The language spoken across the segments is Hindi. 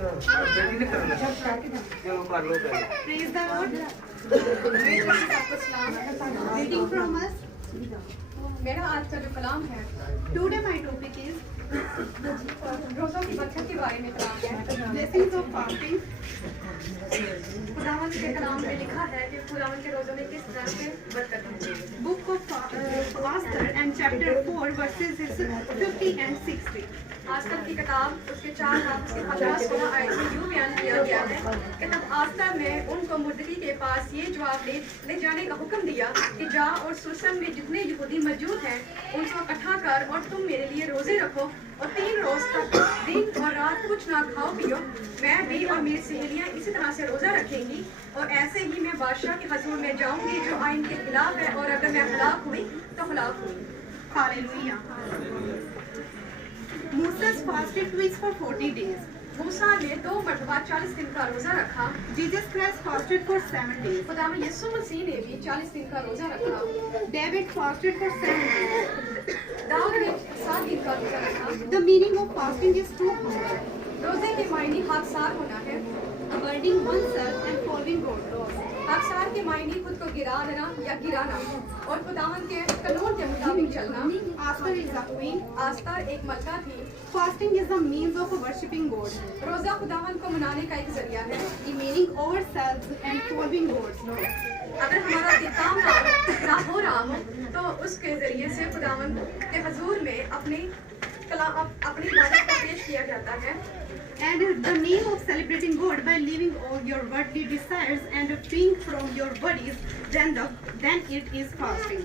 Praise the Lord. Reading from us. मेरा आज का जो कलाम है Today my topic is रोज़ों की बरकत के बारे में कलाम है। blessings of fasting. खुदावंद के कलाम में लिखा है कि खुदावंद के रोज़ों में किस तरह से बरकत है। Book of Esther and chapter 4 verses 50 and 60. आस्तर की किताब उसके 4 बाब उसके 15-16 आयत में यूं बयान किया गया है कि तब आस्तर ने उनको मुर्दकी के पास ये जवाब ले जाने का हुक्म दिया कि जा और सुसन में जितने यहूदी मौजूद हैं उनको इकट्ठा कर और तुम मेरे लिए रोजे रखो और 3 रोज तक दिन और रात कुछ ना खाओ पियो। मैं भी और मेरी सहेलियां इसी तरह से रोजा रखेंगी और ऐसे ही मैं बादशाह के हजूर में जाऊंगी जो आइन के खिलाफ है और अगर मैं हलाक हुई तो हलाक हुई। Hallelujah. Moses fasted twice for 40 days. मूसा ने 2 मरतबा 40 दिन का रोजा रखा। Jesus Christ fasted for 7 days. खुदावंद यीशु मसीह ने भी 40 दिन का रोजा रखा। David fasted for 7 days. Dawood ने 7 दिन का रोजा रखा। The meaning of fasting is to hunger, रोजे के मायने खाकसार होना है। avoiding oneself and following God's laws. खाकसार के मायने खुद को गिरा देना या गिराना और खुदावंद के कानून के मुताबिक चलना। Esther is a queen. आस्तर एक मलका थी। Fasting is the means of worshiping God, रोजा खुदावंद को मनाने का एक जरिया है। remaining ourselves and following God's law. अगर हमारा दिन काम ना हो रहा हो तो उसके जरिए से खुदावंद के हजूर में अपनी इबादत को पेश किया जाता है। And the name of celebrating God by leaving all your worldly desires and freeing from your worries, then it is fasting.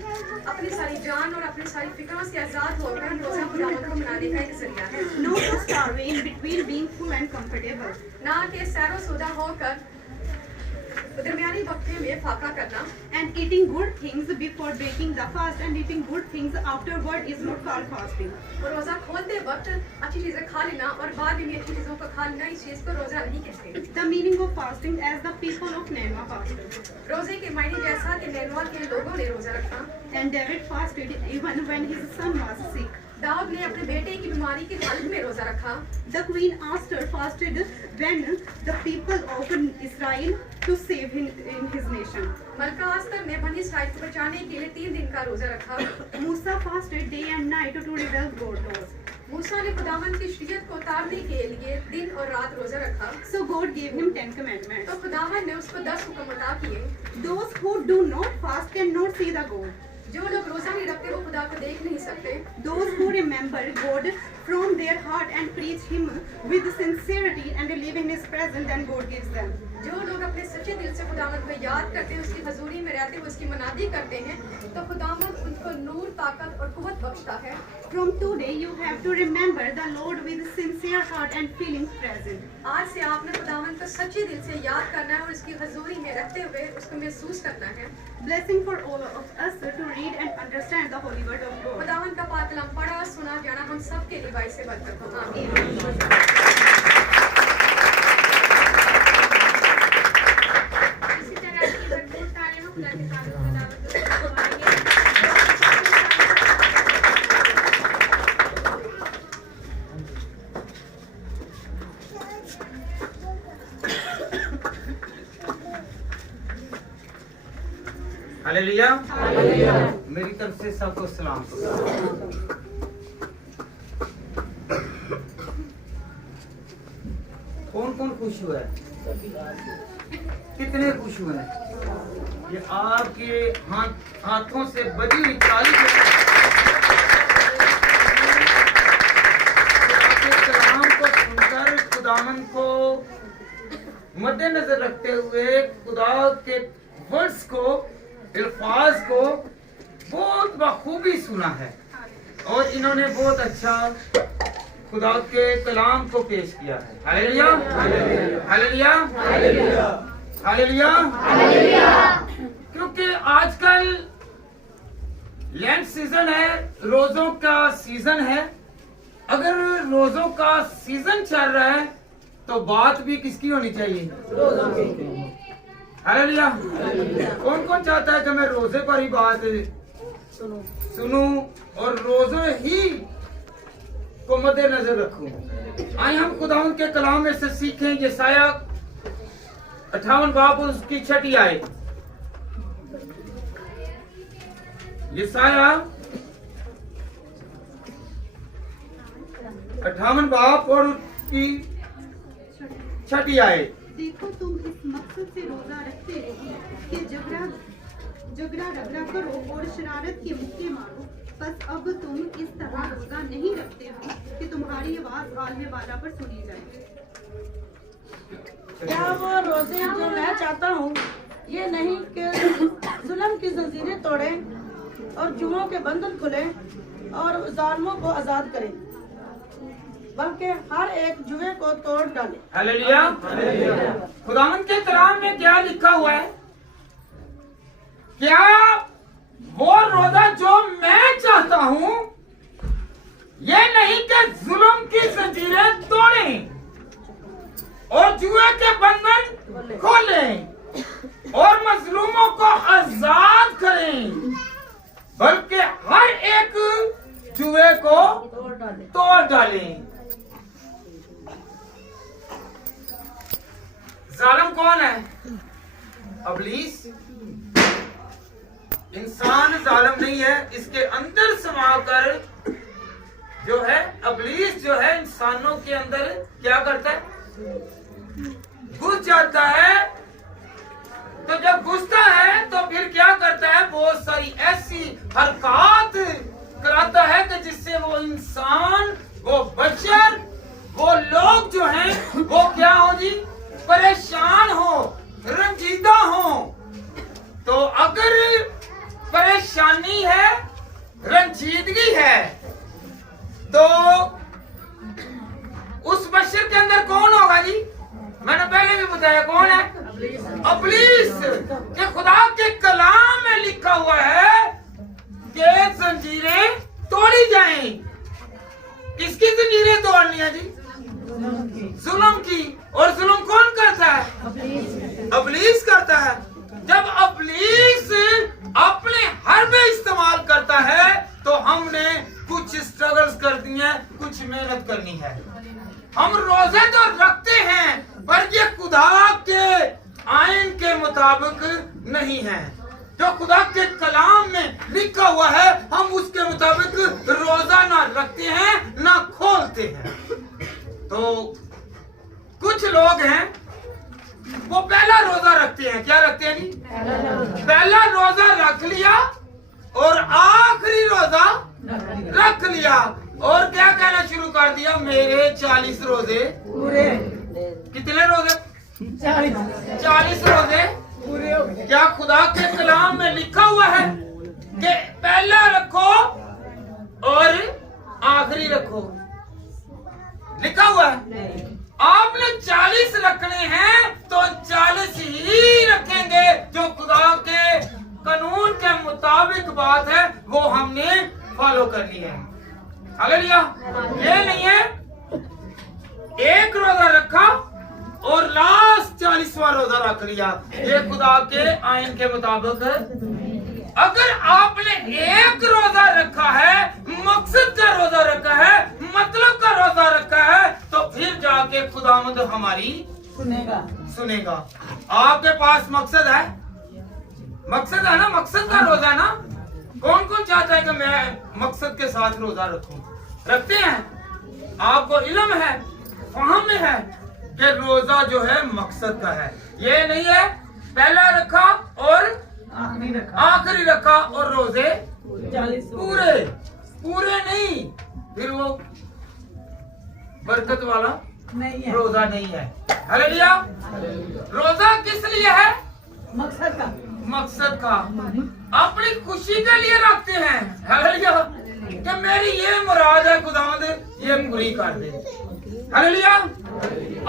अपनी सारी जान और अपनी सारी फिक्रों से आजाद होकर रोजा खुदावंद को मनाने का एक जरिया है। No starving in between being full and comfortable. ना कि सैरो सुदा होकर दरमियानी वक्फे में फाका करना। And eating good things before breaking the fast and eating good things afterward is not called fasting. और रोजा खोलते वक्त अच्छी चीजें खा लेना और बाद में अच्छी चीजों को खा लेना इस चीज को रोजा नहीं कहते। The meaning of fasting as the people of Nineveh fasted. रोजे के मायने जैसा कि नैनवा के लोगों ने रोजा रखा। And David fasted even when his son was sick. Dawood ने अपने बेटे की बीमारी की हालत में रोजा रखा। The queen Esther fasted when the people of Israel to save in his nation. मलका आस्तर ने बनी इस्राइल को बचाने के लिए 3 दिन का रोजा रखा। Musa fasted day and night to rebel God's laws. मूसा ने खुदावंद की शरीयत को उतारने के लिए दिन और रात रोजा रखा। So God gave him 10 commandments. तो खुदावंद ने उसको 10 हुक्म अता किए। Those who do not fast cannot see the God. जो लोग रोजा नहीं रखते वो खुदा को देख नहीं सकते। Those who remember God from their heart and preach Him with sincerity and live in His presence, then God gives them. जो लोग अपने सच्चे दिल से खुदावंद को याद करते हैं, उसकी हजूरी में रहते हुए उसकी मनादी करते हैं, तो खुदावंद उनको नूर, ताकत और कुव्वत बख्शता है। From today, you have to remember the Lord with sincere heart and feelings present. आज से आपने खुदावंद को सच्चे दिल से याद करना है और उसकी हजूरी में रहते हुए उसको महसूस करना है। Blessing for all of us to read and understand the holy word of God. खुदावंद का पाक कलाम पढ़ा सुना जाना हम सब के लिए बाइस से बरकत हो। आमीन। इसी तरह की भरपूर तालीम खुदा के कानून में दावत करवाएंगे। हालेलुया। मेरी तरफ से सबको सलाम। कौन कौन खुश हुआ है? कितने खुश हुए हैं? ये आपके हाथों से बजी हुई ताली के कलाम को सुनकर खुदावन को मद्देनजर रखते हुए खुदा के वर्ड्स को, अल्फाज को बहुत बखूबी सुना है और इन्होंने बहुत अच्छा खुदा के कलाम को पेश किया है। Hallelujah, hallelujah, hallelujah, hallelujah. क्योंकि आजकल लैंड सीजन है, रोजों का सीजन है। अगर रोजों का सीजन चल रहा है तो बात भी किसकी होनी चाहिए? रोजों की। हालेलुया। कौन कौन चाहता है कि मैं रोजे पर ही बात सुनूं और रोजे ही को मद्देनजर रखूं? आइए हम खुदावंद के कलाम में से सीखें। यशायाह 58 बाब उसकी 6 आयत। यशायाह 58 बाब और उसकी 6 आयत। देखो तुम इस मकसद से रोजा रखते हो कि झगड़ा रगड़ा करो और शरारत के मुक्के मारो। बस अब तुम इस तरह रोजा नहीं रखते हो कि तुम्हारी आवाज आलमे वाला पर सुनी जाए। क्या वो रोजे जो मैं चाहता हूँ ये नहीं कि जुल्म की जंजीरें तोड़े और जुओं के बंधन खुले और जालिमों को आजाद करें, बल्कि हर एक जुए को तोड़ डाले। हालेलुया। खुदावंद के कलाम में क्या लिखा हुआ है? क्या वो रोजा जो मैं चाहता हूँ ये नहीं कि जुल्म की जंजीरें तोड़ें और जुए के बंधन खोलें और मजलूमों को आजाद करें, बल्कि हर एक जुए को तोड़ डालें। जालिम कौन है? अबलीस। इंसान जालिम नहीं है, इसके अंदर समाकर जो है अबलीस जो है इंसानों के अंदर क्या करता है? घुस जाता है। तो जब घुसता है तो फिर क्या करता है? बहुत सारी ऐसी हरकत कराता है कि जिससे वो इंसान, वो बशर, वो लोग जो हैं वो क्या हो जी? परेशान हो, रंजीदा हो। तो अगर परेशानी है, रंजीदगी है, तो उस बशर के अंदर कौन होगा जी? मैंने पहले भी बताया कौन है? अबलीस। कि खुदा के कलाम में लिखा हुआ है कि जंजीरें तोड़ी जाएं। किसकी जंजीरें तोड़नी है जी? जुल्म की। और जुल्म कौन करता है? अबलीस करता है। जब अबलीस अपने हरबे इस्तेमाल करता है तो हमने कुछ स्ट्रगल्स करनी है, कुछ मेहनत करनी है। हम रोजे तो रखते हैं पर ये खुदा के आयन के मुताबिक नहीं है। जो खुदा के कलाम में लिखा हुआ है हम उसके मुताबिक रोजा ना रखते हैं ना खोलते हैं। तो कुछ लोग हैं वो पहला रोजा रखते हैं। क्या रखते हैं जी? पहला रोजा रख लिया और आखिरी रोजा रख लिया और क्या कहना शुरू कर दिया? मेरे 40 रोजे पूरे। कितने रोजे? 40 रोजे पूरे हो गए। क्या खुदा के कलाम में लिखा हुआ है कि पहला रखो और आखिरी रखो? लिखा हुआ है? आपने 40 रखने हैं तो 40 ही रखेंगे। जो खुदा के कानून के मुताबिक बात है वो हमने फॉलो करनी है। हालेलुया। ये नहीं है एक रोजा रखा और लास्ट 40वां रोजा रख लिया। ये खुदा के आयन के मुताबिक है। अगर आपने एक रोजा रखा है, मकसद का रोजा रखा है, मतलब का रोजा रखा है, तो फिर जाके खुदावंद हमारी सुनेगा। आपके पास मकसद है? मकसद है ना? मकसद का रोजा ना? कौन कौन चाहता है कि मैं मकसद के साथ रोजा रखूं? रखते हैं? आपको इल्म है, फहम में है कि रोजा जो है मकसद का है। ये नहीं है पहला रखा और आखिरी रखा और रोजे 40 पूरे नहीं, फिर वो बरकत वाला नहीं है, रोजा नहीं है। हालेलुया। रोजा किस लिए है? मकसद का। अपनी खुशी के लिए रखते हैं। हालेलुया। कि मेरी ये मुराद है, खुदावंद ये पूरी कर दे। हालेलुया।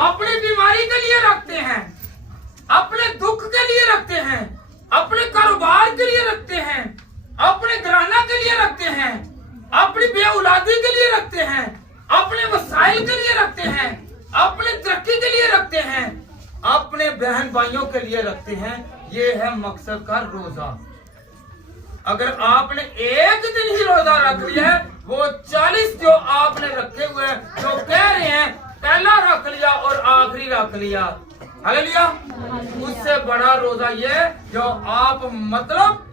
अपनी बीमारी के लिए रखते हैं, अपने दुख के लिए रखते हैं, अपने कारोबार के लिए रखते हैं, अपने घराना के लिए रखते हैं, अपनी बेऔलादी के लिए रखते हैं, अपने वसाइल के लिए रखते हैं, अपने तरक्की के लिए रखते हैं, अपने बहन भाइयों के लिए रखते हैं। ये है मकसद का रोजा। अगर आपने एक दिन ही रोजा रख लिया है, वो 40 जो आपने रखे हुए हैं, जो कह रहे हैं लिया। हालेलुया। उससे बड़ा रोजा ये जो आप मतलब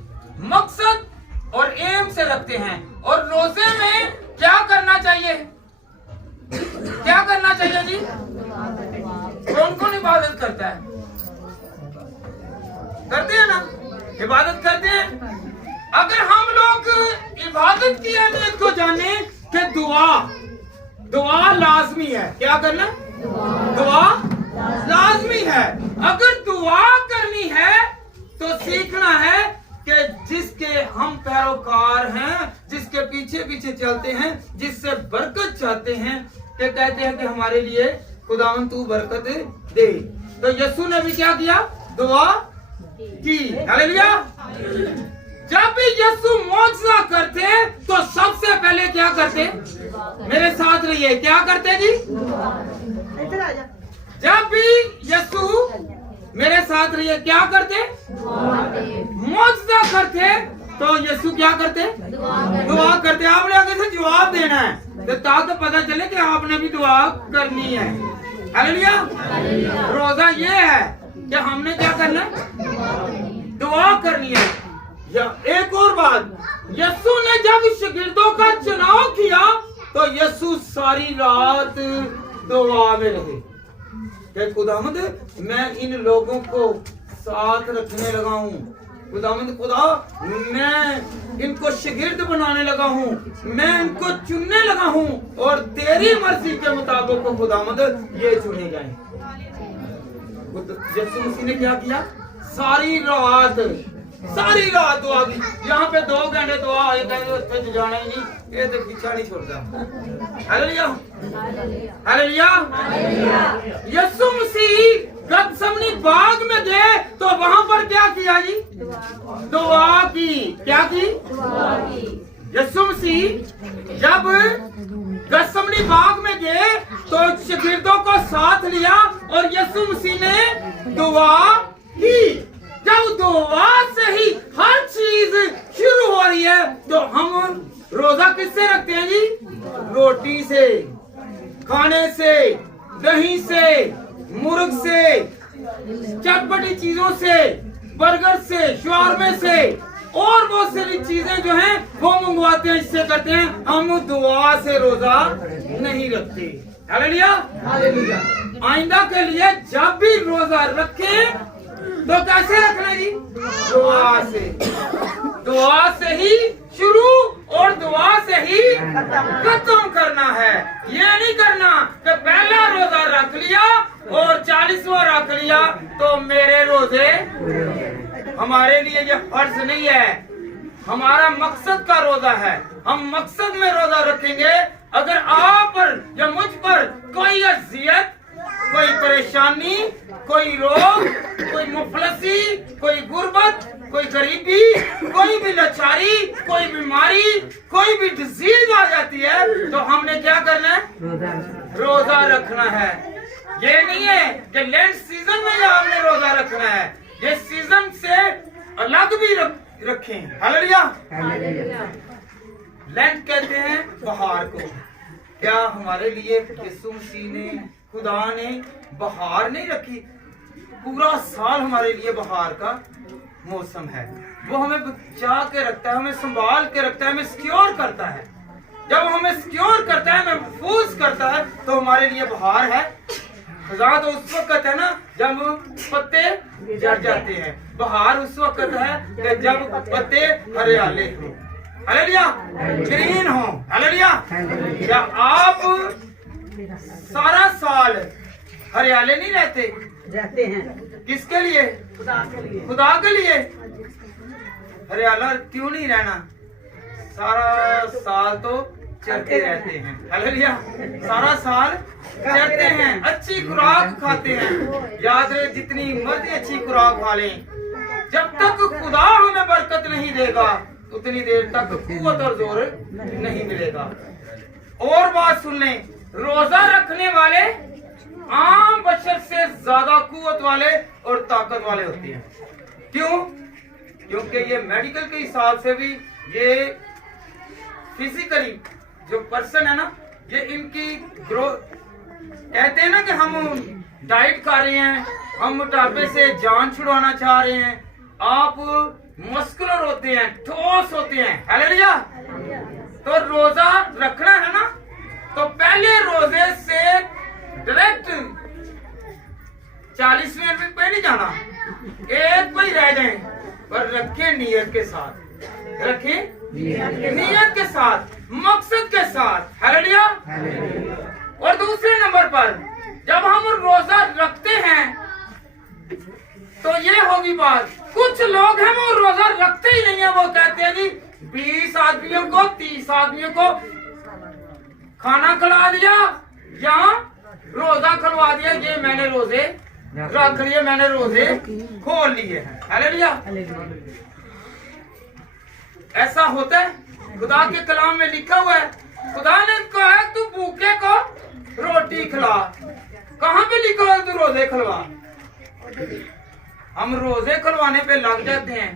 मकसद और एम से रखते हैं। और रोजे में क्या करना चाहिए? क्या करना चाहिए जी? कौन कौन इबादत करता है? करते हैं ना, इबादत करते हैं। अगर हम लोग इबादत की अहमियत को जाने कि दुआ लाजमी है। क्या करना? दुआ लाजमी है। अगर दुआ करनी है तो सीखना है कि जिसके हम पैरोकार हैं, जिसके पीछे पीछे चलते हैं, जिससे बरकत चाहते हैं, कि कहते हैं कि हमारे लिए खुदावन तू बरकत दे। तो यीशु ने भी क्या किया? दुआ की। हालेलुया। जब भी यीशु मौजज़ा करते तो सबसे पहले क्या करते? मेरे साथ रहिए, क्या करते जी? इधर आ जा। जब भी यीशु मेरे साथ रहिए क्या करते? मौजज़ा करते। तो यीशु क्या करते? दुआ करते। आपने आगे से जवाब देना है तो ताकि पता चले कि आपने भी दुआ करनी है। हालेलुया। रोजा ये है कि हमने क्या करना है? दुआ करनी है। या एक और बात, यीशु ने जब शागिर्दों का चुनाव किया तो यीशु सारी रात दुआ में रहे कि खुदावंद मैं इन लोगों को साथ रखने लगा हूँ। खुदावंद खुदा मैं इनको शागिर्द बनाने लगा हूँ, मैं इनको चुनने लगा हूँ और तेरी मर्जी के मुताबिक को खुदावंद ये चुने जाएं। यीशु मसीह ने क्या किया? सारी रात दुआ की। यहाँ पे 2 घंटे दुआ ये जाना ही नहीं, ये तो पीछा नहीं छोड़ता। हालेलुया। हालेलुया। यीशु मसीह गतसमनी बाग में गए तो वहां पर क्या किया जी? दुआ की। क्या की? यीशु मसीह जब गतसमनी बाग में गए तो शागिर्दों को साथ लिया और यीशु मसीह ने दुआ की। जब दुआ से ही हर चीज शुरू हो रही है तो हम रोजा किससे रखते हैं जी? रोटी से, खाने से, दही से, मुर्ग से, चटपटी चीजों से, बर्गर से, शवारमे से और बहुत सारी चीजें जो हैं वो मंगवाते हैं, इससे करते हैं। हम दुआ से रोजा नहीं रखते। हालेलुया। हालेलुया। आइंदा के लिए जब भी रोजा रखें तो कैसे रखना जी? दुआ से ही शुरू और दुआ से ही खत्म करना है। ये नहीं करना कि पहला रोजा रख लिया और 40वां रख लिया तो मेरे रोजे। हमारे लिए ये फर्ज नहीं है, हमारा मकसद का रोजा है। हम मकसद में रोजा रखेंगे। अगर आप पर या मुझ पर कोई अजियत, कोई परेशानी, कोई रोग, कोई मुफलसी, कोई गुर्बत, कोई गरीबी, कोई भी लाचारी, कोई बीमारी, कोई भी डिजीज आ जाती है तो हमने क्या करना है? रोजा रखना है। ये नहीं है कि लेंट सीजन में ही हमने रोजा रखना है, ये सीजन से अलग भी रखें। हालेलुया। लेंट कहते हैं बहार को। क्या हमारे लिए यीशु मसीह ने, खुदा ने बहार नहीं रखी? पूरा साल हमारे लिए बहार का मौसम है। वो हमें बचा के रखता है, हमें संभाल के रखता है, हमें सिक्योर करता है। जब हमें सिक्योर करता है, हमें महफूज करता है तो हमारे लिए बहार है। खज़ां तो उस वक्त है ना जब पत्ते झड़ जाते हैं, बहार उस वक्त है कि जब पत्ते हरियाले हों। हालेलुया। ग्रीन हो। हालेलुया। क्या आप सारा साल हरियाले नहीं रहते हैं? किसके लिए? खुदा के लिए। खुदा के लिए। हरियाला क्यों नहीं रहना? सारा साल तो चरते रहते हैं। हालेलुया। सारा साल चरते हैं, अच्छी खुराक खाते हैं। याद रहे जितनी मर्जी अच्छी खुराक खा लें, जब तक खुदा हमें बरकत नहीं देगा उतनी देर तक कुव्वत और जोर नहीं मिलेगा। और बात सुन लें, रोजा रखने वाले आम बशर से ज्यादा कुव्वत वाले और ताकत वाले होते हैं। क्यों? क्योंकि ये मेडिकल के हिसाब से भी, ये फिजिकली जो पर्सन है ना, ये इनकी ग्रोथ, कहते हैं ना कि हम डाइट खा रहे हैं, हम मोटापे से जान छुड़वाना चाह रहे हैं, आप मस्कुलर होते हैं, ठोस होते हैं, हालेलुया। तो रोजा रखना है ना, तो पहले रोजे से डायरेक्ट 40 मिनट पे नहीं जाना, एक पे ही रह जाए, पर रखे नियत के साथ, रखे नियत के साथ, मकसद के साथ, हालेलुया। और दूसरे नंबर पर जब हम रोजा रखते हैं तो ये होगी बात, कुछ लोग हैं वो रोजा रखते ही नहीं है, वो कहते हैं जी 20 आदमियों को 30 आदमियों को खाना खिला दिया या रोजा खुलवा दिया, ये मैंने रोजे रख लिए, मैंने रोजे खोल लिए हैं, हालेलुया। ऐसा होता है? खुदा के कलाम में लिखा हुआ है, खुदा ने कहा तू भूखे को रोटी खिला, कहाँ पे लिखा हुआ तू रोजे खुलवा? हम रोजे खुलवाने पे लग जाते हैं।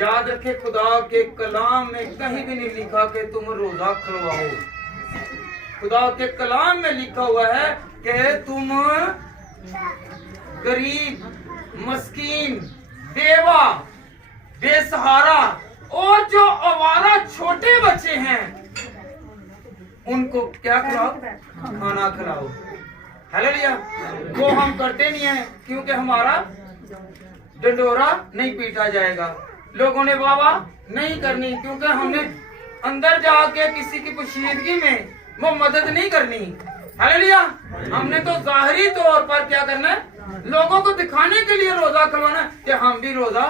याद रखे, खुदा के कलाम में कहीं भी नहीं लिखा कि तुम रोजा खुलवाओ। खुदा के कलाम में लिखा हुआ है कि तुम गरीब, मस्कीन, बेवा, बेसहारा और जो आवारा छोटे बच्चे हैं उनको क्या खिलाओ? खाना खिलाओ, हालेलुया। वो हम करते नहीं है क्योंकि हमारा डंडोरा नहीं पीटा जाएगा, लोगों ने वाह वाह नहीं करनी क्योंकि हमने अंदर जाके किसी की पोशीदगी में वो मदद नहीं करनी, हालेलुया। हमने तो जाहिरी तौर पर क्या करना है, लोगों को दिखाने के लिए रोजा खुलवाना कि हम भी रोजा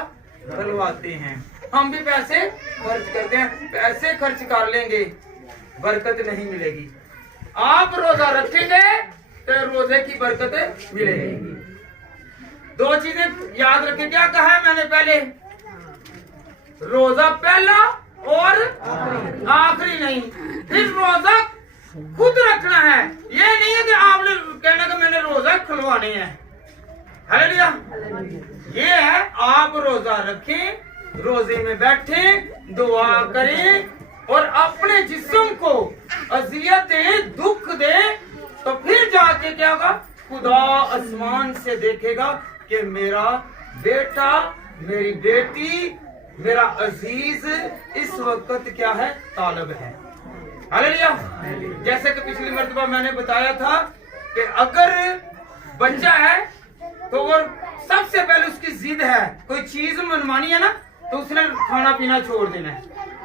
खुलवाते हैं, हम भी पैसे खर्च करते हैं। पैसे खर्च कर लेंगे, बरकत नहीं मिलेगी। आप रोजा रखेंगे तो रोजे की बरकत मिलेगी। दो चीजें याद रखें, क्या कहा है मैंने पहले? रोजा पहला और आखिरी नहीं। फिर रोजा खुद रखना है, ये नहीं है कि आपने कहना कि मैंने रोजा खुलवाने हैं, हालेलुया। ये है आप रोजा रखें, रोजे में बैठें, दुआ करें और अपने जिस्म को अजियत दें, दुख दें, तो फिर जाके क्या होगा? खुदा आसमान से देखेगा कि मेरा बेटा, मेरी बेटी, मेरा अजीज इस वक्त क्या है? तालब है, हालेलुया। जैसे कि पिछली मर्तबा मैंने बताया था कि अगर बच्चा है तो वो सबसे पहले उसकी जिद है, कोई चीज मनवानी है ना, तो उसने खाना पीना छोड़ देना है।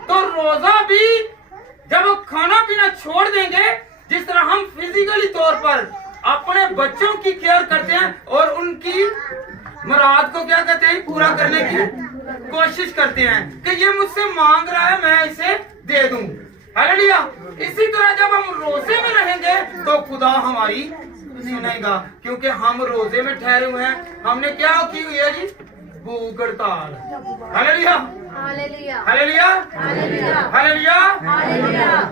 तो रोजा भी जब वो खाना पीना छोड़ देंगे, जिस तरह हम फिजिकली तौर पर अपने बच्चों की केयर करते हैं और उनकी मुराद को क्या कहते हैं? पूरा करने की कोशिश करते हैं कि ये मुझसे मांग रहा है, मैं इसे दे दूं, हालेलुया। इसी तरह जब हम रोजे में रहेंगे तो खुदा हमारी सुनेगा, क्योंकि हम रोजे में ठहरे हुए हैं। हमने क्या की हुई है जी? भूख हड़ताल, हालेलुया, हालेलुया, हालेलुया।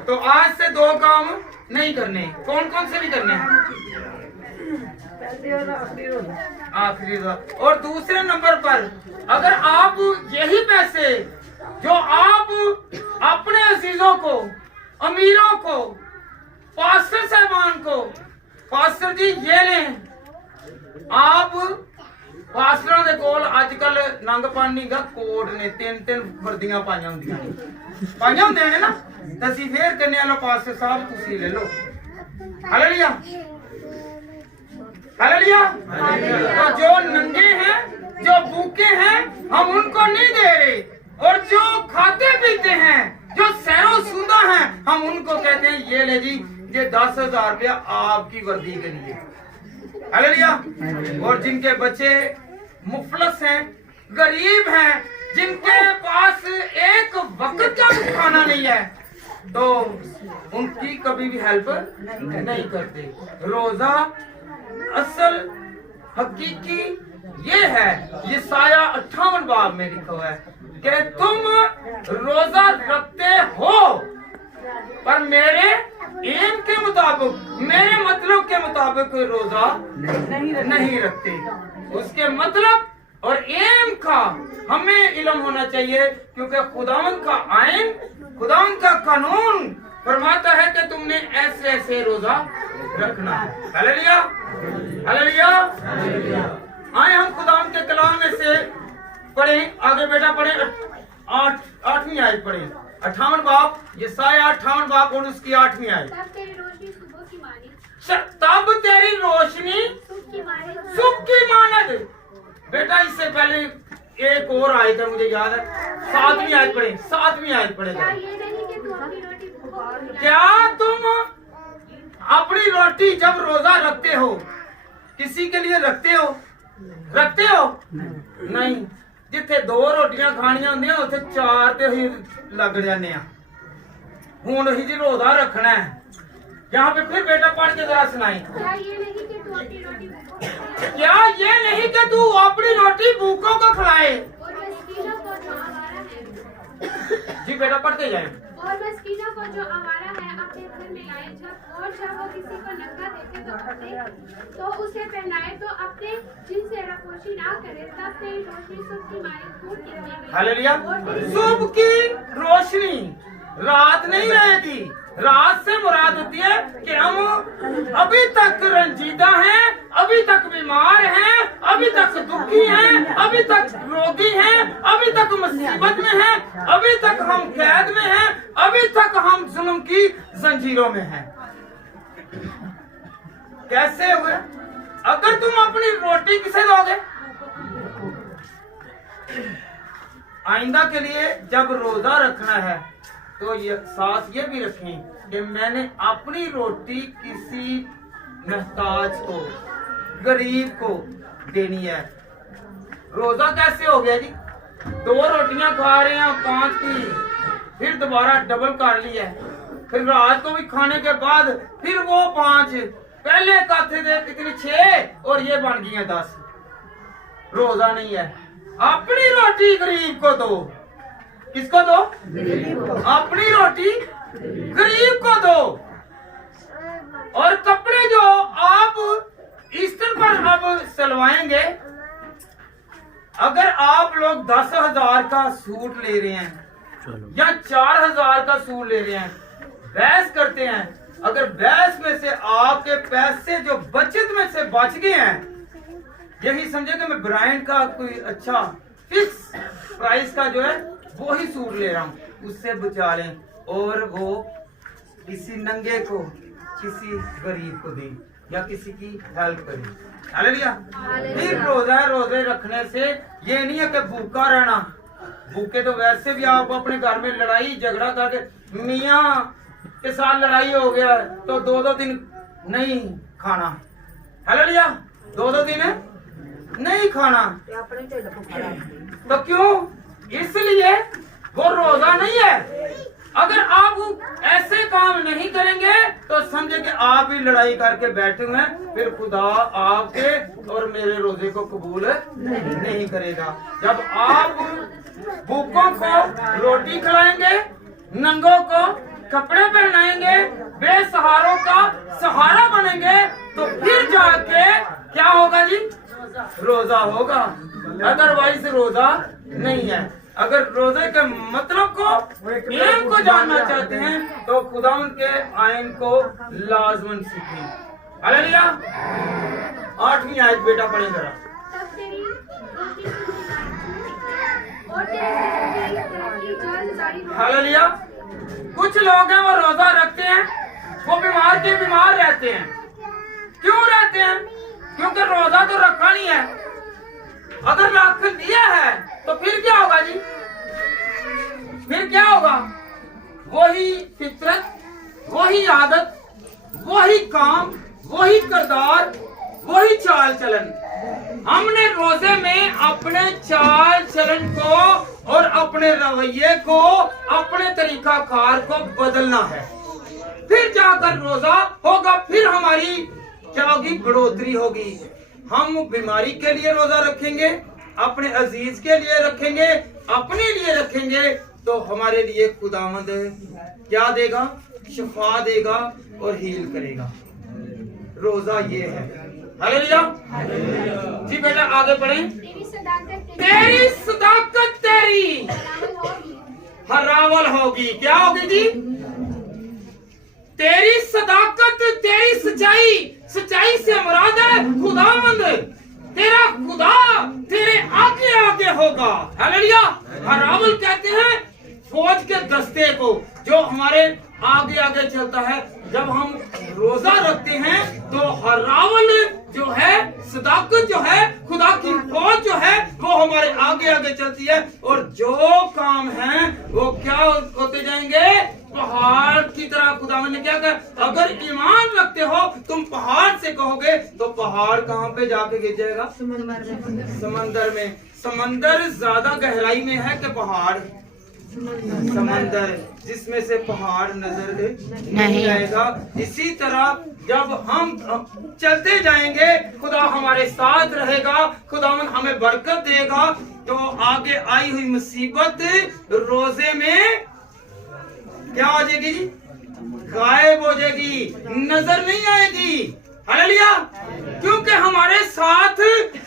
तो आज से दो काम नहीं करने, कौन कौन से नहीं करने? आखिरी रोजा। और दूसरे नंबर पर अगर आप यही पैसे जो आप अपने अजीजों को, अमीरों को, पास्टर साहबान को, पास्टर जी ये लें, आप पास्टरों के कोल आजकल नंग पानी का कोड ने 3-3 वर्दियां पाइया होंगे ने ना, तसी फेर करने वाला पास्टर साहब तुसी ले लो, हालेलुया, हालेलुया। तो जो नंगे हैं, जो भूखे हैं, हम उनको नहीं दे रहे, और जो खाते पीते हैं, जो सैरों सूदा हैं, हम उनको कहते हैं ये ले जी, ये 10,000 रुपया आपकी वर्दी के लिए, हालेलुया। और जिनके बच्चे मुफलस हैं, गरीब हैं, जिनके पास एक वक्त का खाना नहीं है, तो उनकी कभी भी हेल्प नहीं करते। रोजा असल हकीकी ये है, ये साया 58 बाब में लिखा हुआ है कि तुम रोजा रखते हो पर मेरे एम के मुताबिक, मेरे मतलब के मुताबिक रोजा नहीं रखते। उसके मतलब और एम का हमें इल्म होना चाहिए, क्योंकि खुदावंद का आइन, खुदावंद का कानून फरमाता है कि तुमने ऐसे ऐसे रोजा रखना है। Hallelujah, hallelujah. आए हम खुदावंद के कलाम में से पढ़े, आगे बेटा पढ़े 8वीं आयत पढ़े, 58 बाप, यशायाह 58 बाप और उसकी 8वीं आयत। तब तेरी रोशनी सुबह की मानी, तब तेरी रोशनी सुख की मानी, सुख की मानद। बेटा इससे पहले एक और आयत है, मुझे याद है, 7वीं आयत पढ़े, 7वीं आयत क्या पढ़ेगा। ये नहीं कि तू अपनी रोटी भूखों को खिलाए? क्या तुम अपनी रोटी जब रोजा रखते हो किसी के लिए रखते हो? रखते हो नहीं। जिथे 2 रोटियां खानियां होंदियां उथे 4 ते ही लग जाने आ। हुण ही जी रोजा रखना है। यहाँ पे फिर बेटा पढ़ के जरा सुनाई। क्या ये नहीं कि तू अपनी रोटी भूखों को खिलाए क्या ये नहीं कि तू अपनी रोटी भूखों को खिलाए? और मस्कीनों को जो आवारा है, जी बेटा पढ़ते जाए। और मस्कीनों को जो आवारा है अपने घर में लाए, जब वो किसी को नंगा देखे तो उसे पहनाए, तो अपने जिनसे रपोशी ना करे। तब तेरी रोशनी सुख की मानी खूब निकलेगी। हालेलुया। और तेरी सुबह की रोशनी रात नहीं रहेगी। रात से मुराद होती है कि हम अभी तक रंजीदा हैं, अभी तक बीमार हैं, अभी तक दुखी हैं, अभी तक रोगी हैं, अभी तक मुसीबत में हैं, अभी तक हम कैद में हैं, अभी तक हम जुल्म की जंजीरों में हैं। कैसे हुए? अगर तुम अपनी रोटी किसे दोगे? आइंदा के लिए जब रोजा रखना है तो ये साथ ये भी रखें कि मैंने अपनी रोटी किसी मोहताज को, गरीब को देनी है। रोजा कैसे हो गया जी? 2 रोटियां खा रहे हैं 5 की, फिर दोबारा डबल कर लिया है, फिर रात को भी खाने के बाद फिर वो 5, पहले काथे थे कितनी 6 और ये बन गई है 10। रोजा नहीं है। अपनी रोटी गरीब को दो। किसको दो? अपनी रोटी गरीब को दो। और कपड़े जो आप ईस्टर पर अब सिलवाएंगे, अगर आप लोग 10,000 का सूट ले रहे हैं या 4,000 का सूट ले रहे हैं, बहस करते हैं, अगर बहस में से आपके पैसे जो बचत में से बच गए हैं, यही समझे कि मैं ब्रांड का कोई अच्छा फिक्स प्राइस का जो है वो ही सूट ले रहा हूँ, उससे बचा लें और वो किसी नंगे को, किसी गरीब को दें या किसी की हेल्प करें। हालेलुया। फिर रोजा, रोजे रखने से ये नहीं है कि भूखा रहना। भूखे तो वैसे भी आप अपने घर में लड़ाई झगड़ा करके, मियाँ के साथ लड़ाई हो गया तो 2-2 दिन नहीं खाना। हालेलुया। 2-2 दिन नहीं खाना तो क्यों? इसलिए वो रोजा नहीं है। अगर आप ऐसे काम नहीं करेंगे तो समझे कि आप ही लड़ाई करके बैठे हुए हैं, फिर खुदा आपके और मेरे रोजे को कबूल नहीं करेगा। जब आप भूखों को रोटी खिलाएंगे, नंगों को कपड़े पहनाएंगे, बेसहारों का सहारा बनेंगे, तो फिर जाके क्या होगा जी? रोजा होगा। अदरवाइज रोजा नहीं है। अगर रोजे के मतलब को, एम को जानना चाहते हैं तो खुदावंद के आयन को लाजमन सीखें। हालेलुया। 8वीं आयत बेटा पढ़े जरा। तब तेरी रोटी सुख की मानी और तेरी तरक्की जल्द जारी होगी। हालेलुया। कुछ लोग हैं वो रोजा रखते हैं, वो बीमार के बीमार रहते हैं। क्यों रहते हैं? क्योंकि रोजा तो रखा नहीं है। अगर रख लिया है तो फिर क्या होगा जी? फिर क्या होगा? वही फितरत, वही आदत, वही काम, वही किरदार, वही चाल चलन। हमने रोजे में अपने चाल चलन को और अपने रवैये को, अपने तरीका कार को बदलना है। फिर जाकर रोजा होगा, फिर हमारी क्या होगी? बढ़ोतरी होगी। हम बीमारी के लिए रोजा रखेंगे, अपने अजीज के लिए रखेंगे, अपने लिए रखेंगे, तो हमारे लिए खुदावंद क्या देगा? शिफा देगा और हील करेगा। रोजा ये है। हालेलुया। जी बेटा आगे बढ़ें। तेरी सदाकत तेरी सदाकत तेरी हरावल होगी। क्या होगी जी? तेरी सदाकत, तेरी सच्चाई से मुराद है खुदावंद, तेरा खुदा तेरे आगे आगे होगा। हालेलुया। हरावल कहते हैं फौज के दस्ते को जो हमारे आगे आगे चलता है। जब हम रोजा रखते हैं तो हरावल जो है, सदाकत जो है, खुदा की फौज जो है वो हमारे आगे आगे चलती है। और जो काम है वो क्या होते जाएंगे, पहाड़ की तरह। खुदा ने क्या कहा, अगर ईमान रखते हो तुम पहाड़ से कहोगे तो पहाड़ कहाँ पे जाके गिर जाएगा, समंदर में। समंदर ज्यादा गहराई में है कि पहाड़? समंदर जिसमें से पहाड़ नजर नहीं आएगा। इसी तरह जब हम चलते जाएंगे खुदा हमारे साथ रहेगा, खुदावन हमें बरकत देगा। तो आगे आई हुई मुसीबत रोजे में क्या हो जाएगी जी, गायब हो जाएगी, नजर नहीं आएगी। हालेलुया। क्योंकि हमारे साथ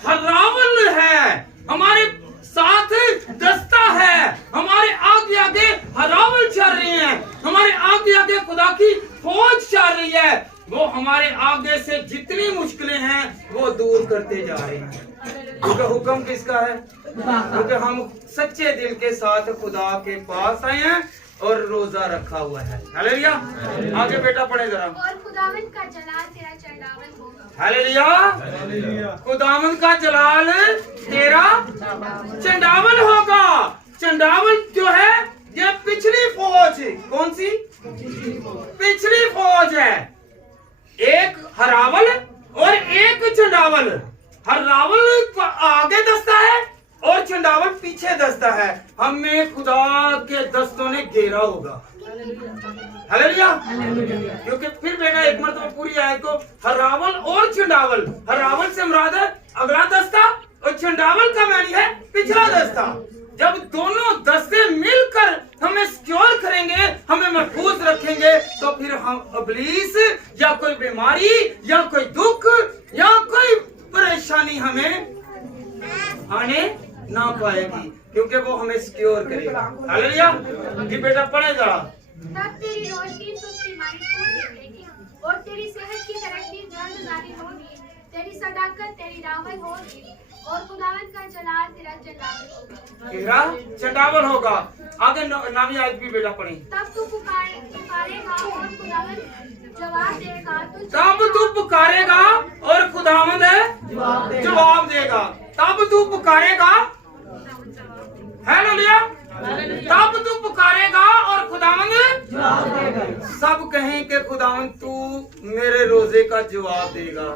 हरावल है, हमारे साथ दस्ता है, हमारे आगे आगे हरावल चल रहे हैं, हमारे आगे आगे खुदा की फौज चल रही है। वो हमारे आगे से जितनी मुश्किलें हैं वो दूर करते जा रहे हैं। क्योंकि हुक्म किसका है? क्योंकि हम सच्चे दिल के साथ खुदा के पास आए हैं और रोजा रखा हुआ है। हालेलुया। आगे बेटा पढ़े जरा। और खुदावंद का जलाल तेरा चंडावल होगा। हालेलुया। खुदावंद का जलाल तेरा चंडावल होगा। चंडावल जो है ये पिछली फौज, कौन सी? पिछली फौज है। एक हरावल और एक चंडावल। हरावल आगे दस्ता है और चंडावल पीछे दस्ता है। हमें खुदा के दस्तों ने घेरा होगा। हालेलुया। क्योंकि फिर बेटा एक मरतबा पूरी आयत को हरावल और चंडावल, हरावल से मुराद है अगला दस्ता और चंडावल का मानी है पिछला दस्ता। जब दोनों दस्ते मिलकर हमें सिक्योर करेंगे, हमें महफूज रखेंगे, तो फिर हम इब्लीस या कोई बीमारी या कोई दुख या कोई परेशानी हमें आने ना पाएगी, क्योंकि वो हमें सिक्योर करेगा। हालेलुया। जी बेटा पढ़े जरा। तब तेरी रोशनी सुस्तीमानी छूट निकलेगी और तेरी सेहत की तरक्की जल्द जारी होगी। तेरी सदाकत तेरी रावल होगी और खुदावंद का जलाल तेरा चंडावल होगा। तेरा चंडावल होगा। आगे नामी आयत भी बेटा पढ़ी। तब तू पुकारेगा और खुदावंद जवाब देगा। तब तू पुकारेगा और खुदावंद जवाब देगा। तब तू पुकारेगा। हालेलुया। तब तू पुकारेगा और खुदावंद जवाब देगा। सब कहें कि खुदावंद तू मेरे रोजे का जवाब देगा,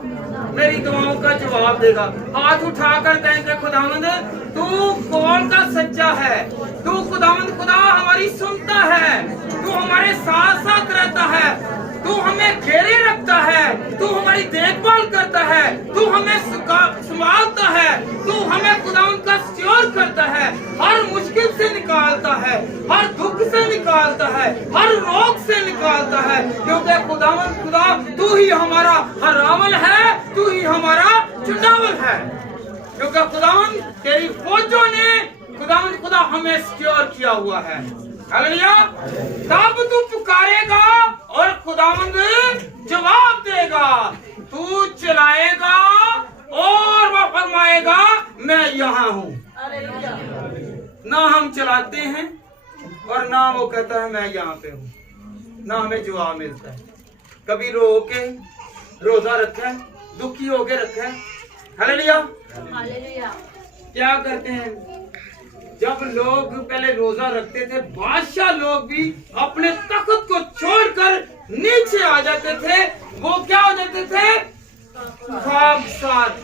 मेरी दुआओं का जवाब देगा। हाथ उठाकर कहें कि खुदावंद तू कौन का सच्चा है, तू खुदावंद खुदा हमारी सुनता है, तू हमारे साथ साथ रहता है, तू हमें घेरे रखता है, तू हमारी देखभाल करता है, तू हमें संभालता है, तू हमें खुदावंद का सिक्योर करता है, हर मुश्किल से निकालता है, हर दुख से निकालता है, हर रोग से निकालता है। क्योंकि खुदावंद खुदा तू ही हमारा हरावल है, तू ही हमारा चंडावल है। क्योंकि खुदावंद तेरी फौजों ने खुदावंद खुदा हमें सिक्योर किया हुआ है। हालेलुया। तब तू पुकारेगा और खुदावंद जवाब देगा। तू चलाएगा और वह फरमाएगा मैं यहाँ हूँ। ना हम चलाते हैं और ना वो कहता है मैं यहाँ पे हूँ, ना हमें जवाब मिलता है। कभी रो के रोजा रखा है, दुखी होके रखा है। हालेलुया। क्या करते हैं? जब लोग पहले रोजा रखते थे, बादशाह लोग भी अपने तख्त को छोड़कर नीचे आ जाते थे। वो क्या हो जाते थे? खाकसार।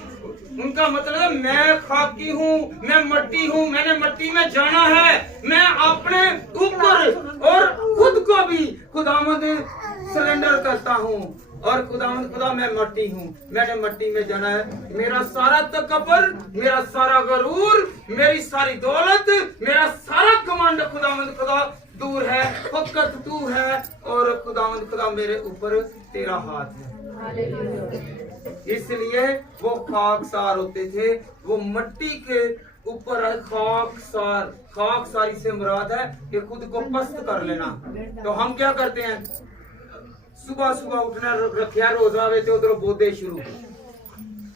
उनका मतलब है मैं खाकी हूँ, मैं मट्टी हूँ, मैंने मट्टी में जाना है। मैं अपने ऊपर और खुद को भी खुदावंद सरेंडर करता हूँ और खुदावंद खुदा मैं मट्टी हूँ, मैंने मट्टी में जाना है। मेरा सारा तकब्बुर, मेरा सारा गरूर, मेरी सारी दौलत, मेरा सारा कमांड खुदावंद खुदा दूर है, फकत तू है और खुदावंद खुदा मेरे ऊपर तेरा हाथ है। इसलिए वो खाकसार होते थे, वो मट्टी के ऊपर खाकसार। खाकसारी से मुराद है कि खुद को पस्त कर लेना। तो हम क्या करते हैं? सुबह सुबह उठना रखिया रोजा वे ते उधरों बोधे शुरू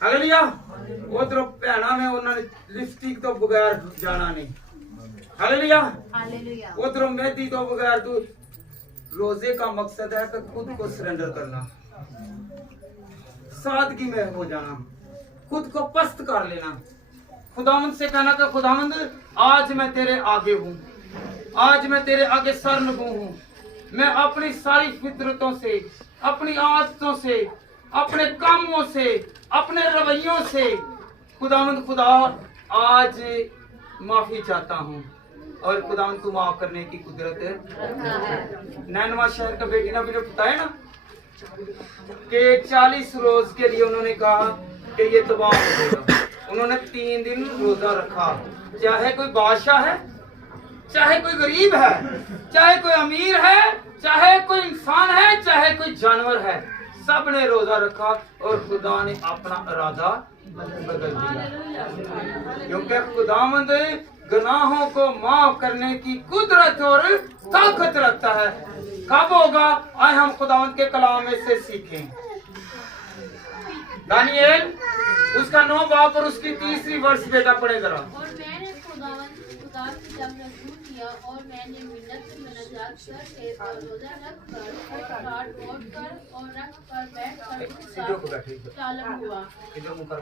हालेलुया उधरों भैणा में उन्होंने लिपस्टिक तो बगैर जाना नहीं हालेलुया उधरों मेहंदी तो बगैर तू रोजे का मकसद है कि खुद को सरेंडर करना सादगी में हो जाना खुद को पस्त कर लेना खुदावंद से कहना कि खुदावंद आज मैं तेरे आगे हूँ आज मैं तेरे आगे सर नगू हूँ मैं अपनी सारी फितरतों से अपनी आदतों से अपने कामों से अपने रवैयों से खुदावंद खुदा आज माफी चाहता हूँ और खुदावंद तू माफ करने की कुदरत नैनवा शहर का बेटी ने भी बताया ना कि 40 रोज के लिए उन्होंने कहा कि ये तबाह हो जाएगा उन्होंने 3 दिन रोजा रखा चाहे कोई बादशाह है चाहे कोई गरीब है चाहे कोई अमीर है चाहे कोई इंसान है चाहे कोई जानवर है सब ने रोजा रखा और खुदा ने अपना इरादा बदल दिया क्योंकि खुदावंद गुनाहों को माफ करने की कुदरत और ताकत रखता है कब होगा आए हम खुदावंद के कलाम में से सीखें दानिएल उसका 9 बाब और उसकी 3री वर्ष बेटा पढ़े जरा और मैंने खुदा की जब रजू किया और मैंने मिन्नत से मुनाजात करके और रोजा रख कर ओढ़ कर और रख कर बैठ कर चालम हुआ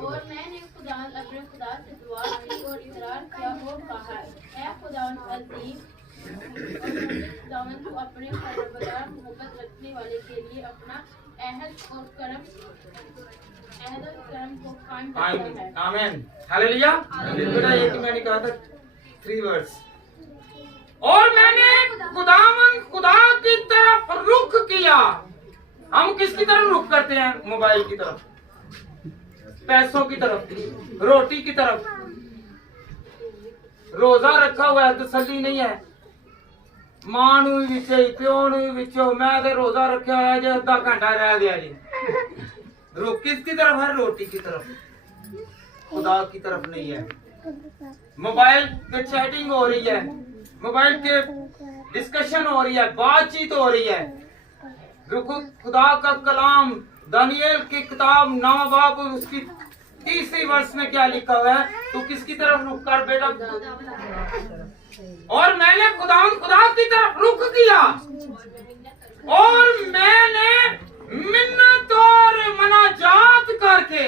और मैंने अपने खुदा से दुआ की और इकरार किया और कहा है खुदावंद अजीम और मैंने खुदावंद को अपने परवरदिगार मोहब्बत रखने वाले के लिए अपना अहद और करम को कायम रखा है आमीन हालेलुया बेटा ये मैंने कहा था 3 वर्स और मैंने खुदावंद खुदा की तरफ रुख किया हम किसकी तरफ रुख करते हैं मोबाइल की तरफ पैसों की तरफ रोटी की तरफ रोजा रखा हुआ है तसल्ली नहीं है मां नूं भी प्यो नूं भी मैं तो रोजा रखा है जे आधा घंटा रह गया जी किसकी तरफ है रोटी की तरफ खुदा की तरफ नहीं है मोबाइल पे चैटिंग हो रही है मोबाइल के डिस्कशन हो रही है बातचीत हो रही है रुको खुदा का कलाम दानिएल की किताब 9 बाब उसकी 3री वर्ष में क्या लिखा हुआ है तो किसकी तरफ रुक कर बेटा और मैंने खुदा की तरफ रुख किया और मैंने मिन्नत और मनाजात करके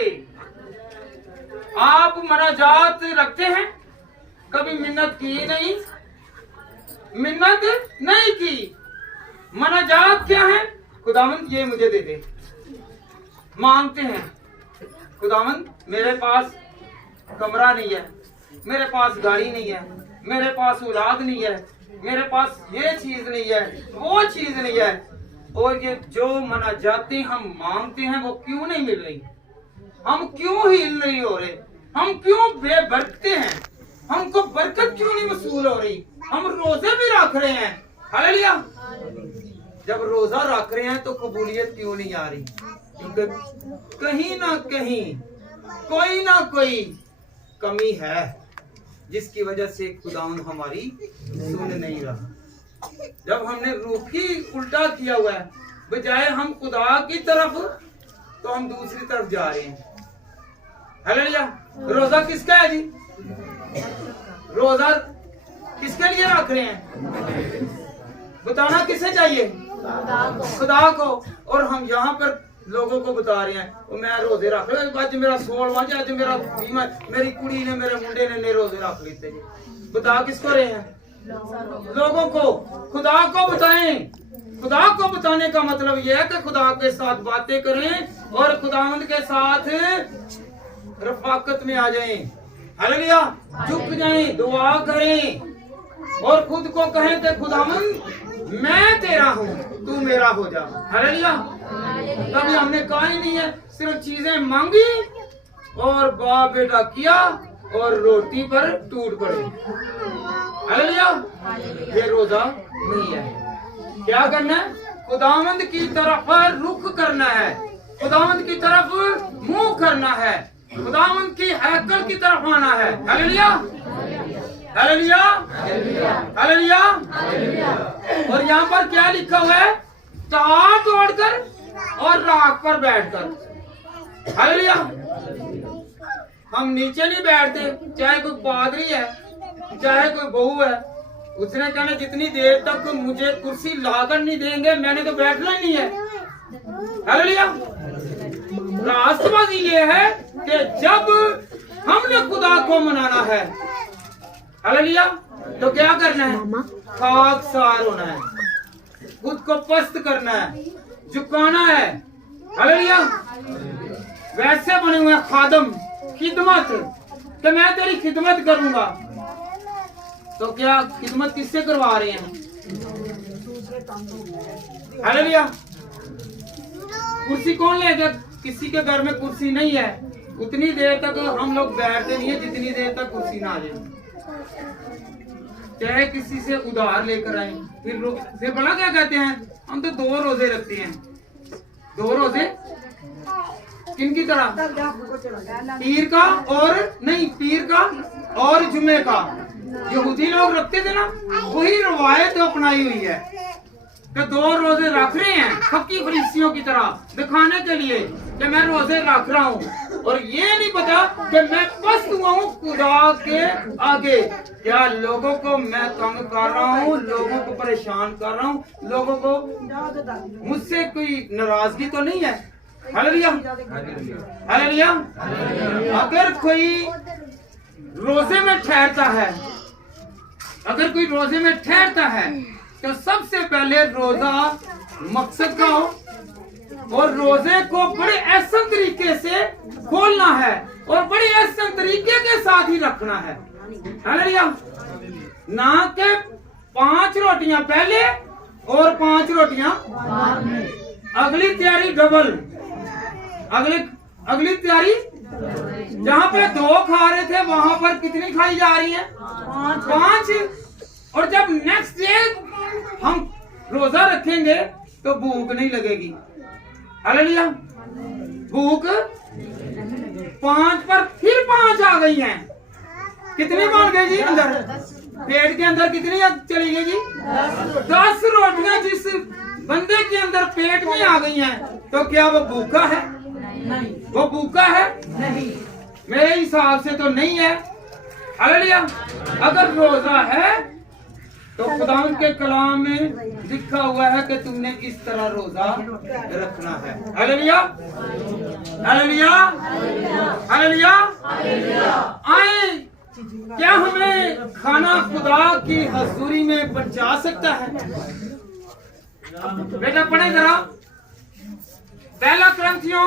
आप मनाजात रखते हैं कभी मिन्नत की नहीं मिन्नत नहीं की मनाजात क्या है खुदावंद ये मुझे दे दे मांगते हैं खुदावंद मेरे पास कमरा नहीं है मेरे पास गाड़ी नहीं है मेरे पास औलाद नहीं है मेरे पास ये चीज नहीं है वो चीज नहीं है और ये जो मनाजातें हम मांगते हैं वो क्यों नहीं मिल रही हम क्यों हिल नहीं हो रहे हम क्यों बेबरकते हैं हमको बरकत क्यों नहीं वसूल हो रही हम रोजे भी रख रहे हैं हालेलुया जब रोजा रख रहे हैं तो कबूलियत क्यों नहीं आ रही क्योंकि कहीं ना कोई कमी है जिसकी वजह से खुदावंद हमारी सुन नहीं रहा जब हमने रुख ही उल्टा किया हुआ है बजाय हम खुदा की तरफ तो हम दूसरी तरफ जा रहे हैं हालेलुया रोजा किसका है जी रोजा किसके लिए रख रहे हैं बताना किसे चाहिए खुदा को और हम यहाँ पर लोगों को बता रहे हैं और मैं रोजे रख रहा आज मेरा 16वां आज मेरा मेरी कुड़ी ने मेरे मुंडे ने रोजे रख लेते बता किसको रहे हैं लोगों को खुदा को बताएं खुदा को बताने का मतलब यह है कि खुदा के साथ बातें करें और खुदावंद के साथ रफाकत में आ जाएं हालेलुया झुक जाएं दुआ करें और खुद को कहें कि खुदावंद मैं तेरा हूँ तू मेरा हो जा हालेलुया कभी हमने कहा ही नहीं है सिर्फ चीजें मांगी और बाप बेटा किया और रोटी पर टूट पड़े हालेलुया ये रोजा नहीं है क्या करना है खुदावंद की तरफ रुख करना है खुदावंद की तरफ मुंह करना है खुदावंद की हैकल की तरफ आना है हालेलुया हालेलुया हालेलुया और यहाँ पर क्या लिखा हुआ है हाथ तोड़कर और राख पर बैठकर। हालेलुया। हम नीचे नहीं बैठते, चाहे कोई पादरी है चाहे कोई बहू है, उसने कहना जितनी देर तक मुझे कुर्सी लाकर नहीं देंगे मैंने तो बैठना ही नहीं है। हालेलुया। राष्ट्रवादी ये है कि जब हमने खुदा को मनाना है, हालेलुया, तो क्या करना है? खाकसार होना है, खुद को पस्त करना है, झुकाना है। हालेलुया। वैसे बने हुए खादम, खिदमत, कि मैं तेरी खिदमत करूंगा। तो क्या खिदमत किससे करवा रहे हैं? हालेलुया। कुर्सी कौन लेगा? किसी के घर में कुर्सी नहीं है, उतनी देर तक हम लोग बैठते नहीं है जितनी देर तक कुर्सी ना ले। चाहे किसी से उधार लेकर आए, फिर बड़ा क्या कहते हैं? हम तो 2 रोजे रखते हैं। 2 रोजे किनकी तरह? पीर का और नहीं, पीर का और जुमे का। यहूदी लोग रखते थे ना, वही रवायत अपनाई हुई है कि 2 रोजे रख रहे हैं फक्की फरीसियों की तरह, दिखाने के लिए कि मैं रोजे रख रहा हूँ, और ये नहीं पता कि मैं पस्त हुआ हूँ खुदा के आगे। क्या लोगों को मैं तंग कर रहा हूँ, लोगों को परेशान कर रहा हूँ, लोगों को मुझसे कोई नाराजगी तो नहीं है? हालेलुया। हालेलुया। अगर कोई रोजे में ठहरता है, अगर कोई रोजे में ठहरता है तो सबसे पहले रोजा मकसद का हो और रोजे को बड़े ऐसे तरीके से खोलना है और बड़े ऐसे तरीके के साथ ही रखना है। हालेलुया। ना के 5 रोटियां पहले और 5 रोटियां बाद में, अगली तैयारी डबल, अगली तैयारी। जहाँ पे 2 खा रहे थे वहां पर कितनी खाई जा रही है? 5। और जब नेक्स्ट डे हम रोजा रखेंगे तो भूख नहीं लगेगी। हालेलुया। भूख 5 पर फिर 5 आ गई हैं। कितनी बन गई जी? अंदर पेट के अंदर कितनी चली गई जी? 10 रोटियां जिस बंदे के अंदर पेट में आ गई हैं, तो क्या वो भूखा है? नहीं। वो भूखा है? नहीं, मेरे हिसाब से तो नहीं है। हालेलुया। अगर रोजा है तो खुदा के कलाम में लिखा हुआ है कि तुमने इस तरह रोजा रखना है। हालेलुया। हालेलुया। हालेलुया। आए, क्या हमें खाना खुदा की हजूरी में पहुंचा सकता है? बेटा पढ़े जरा, 1 कुरिन्थियों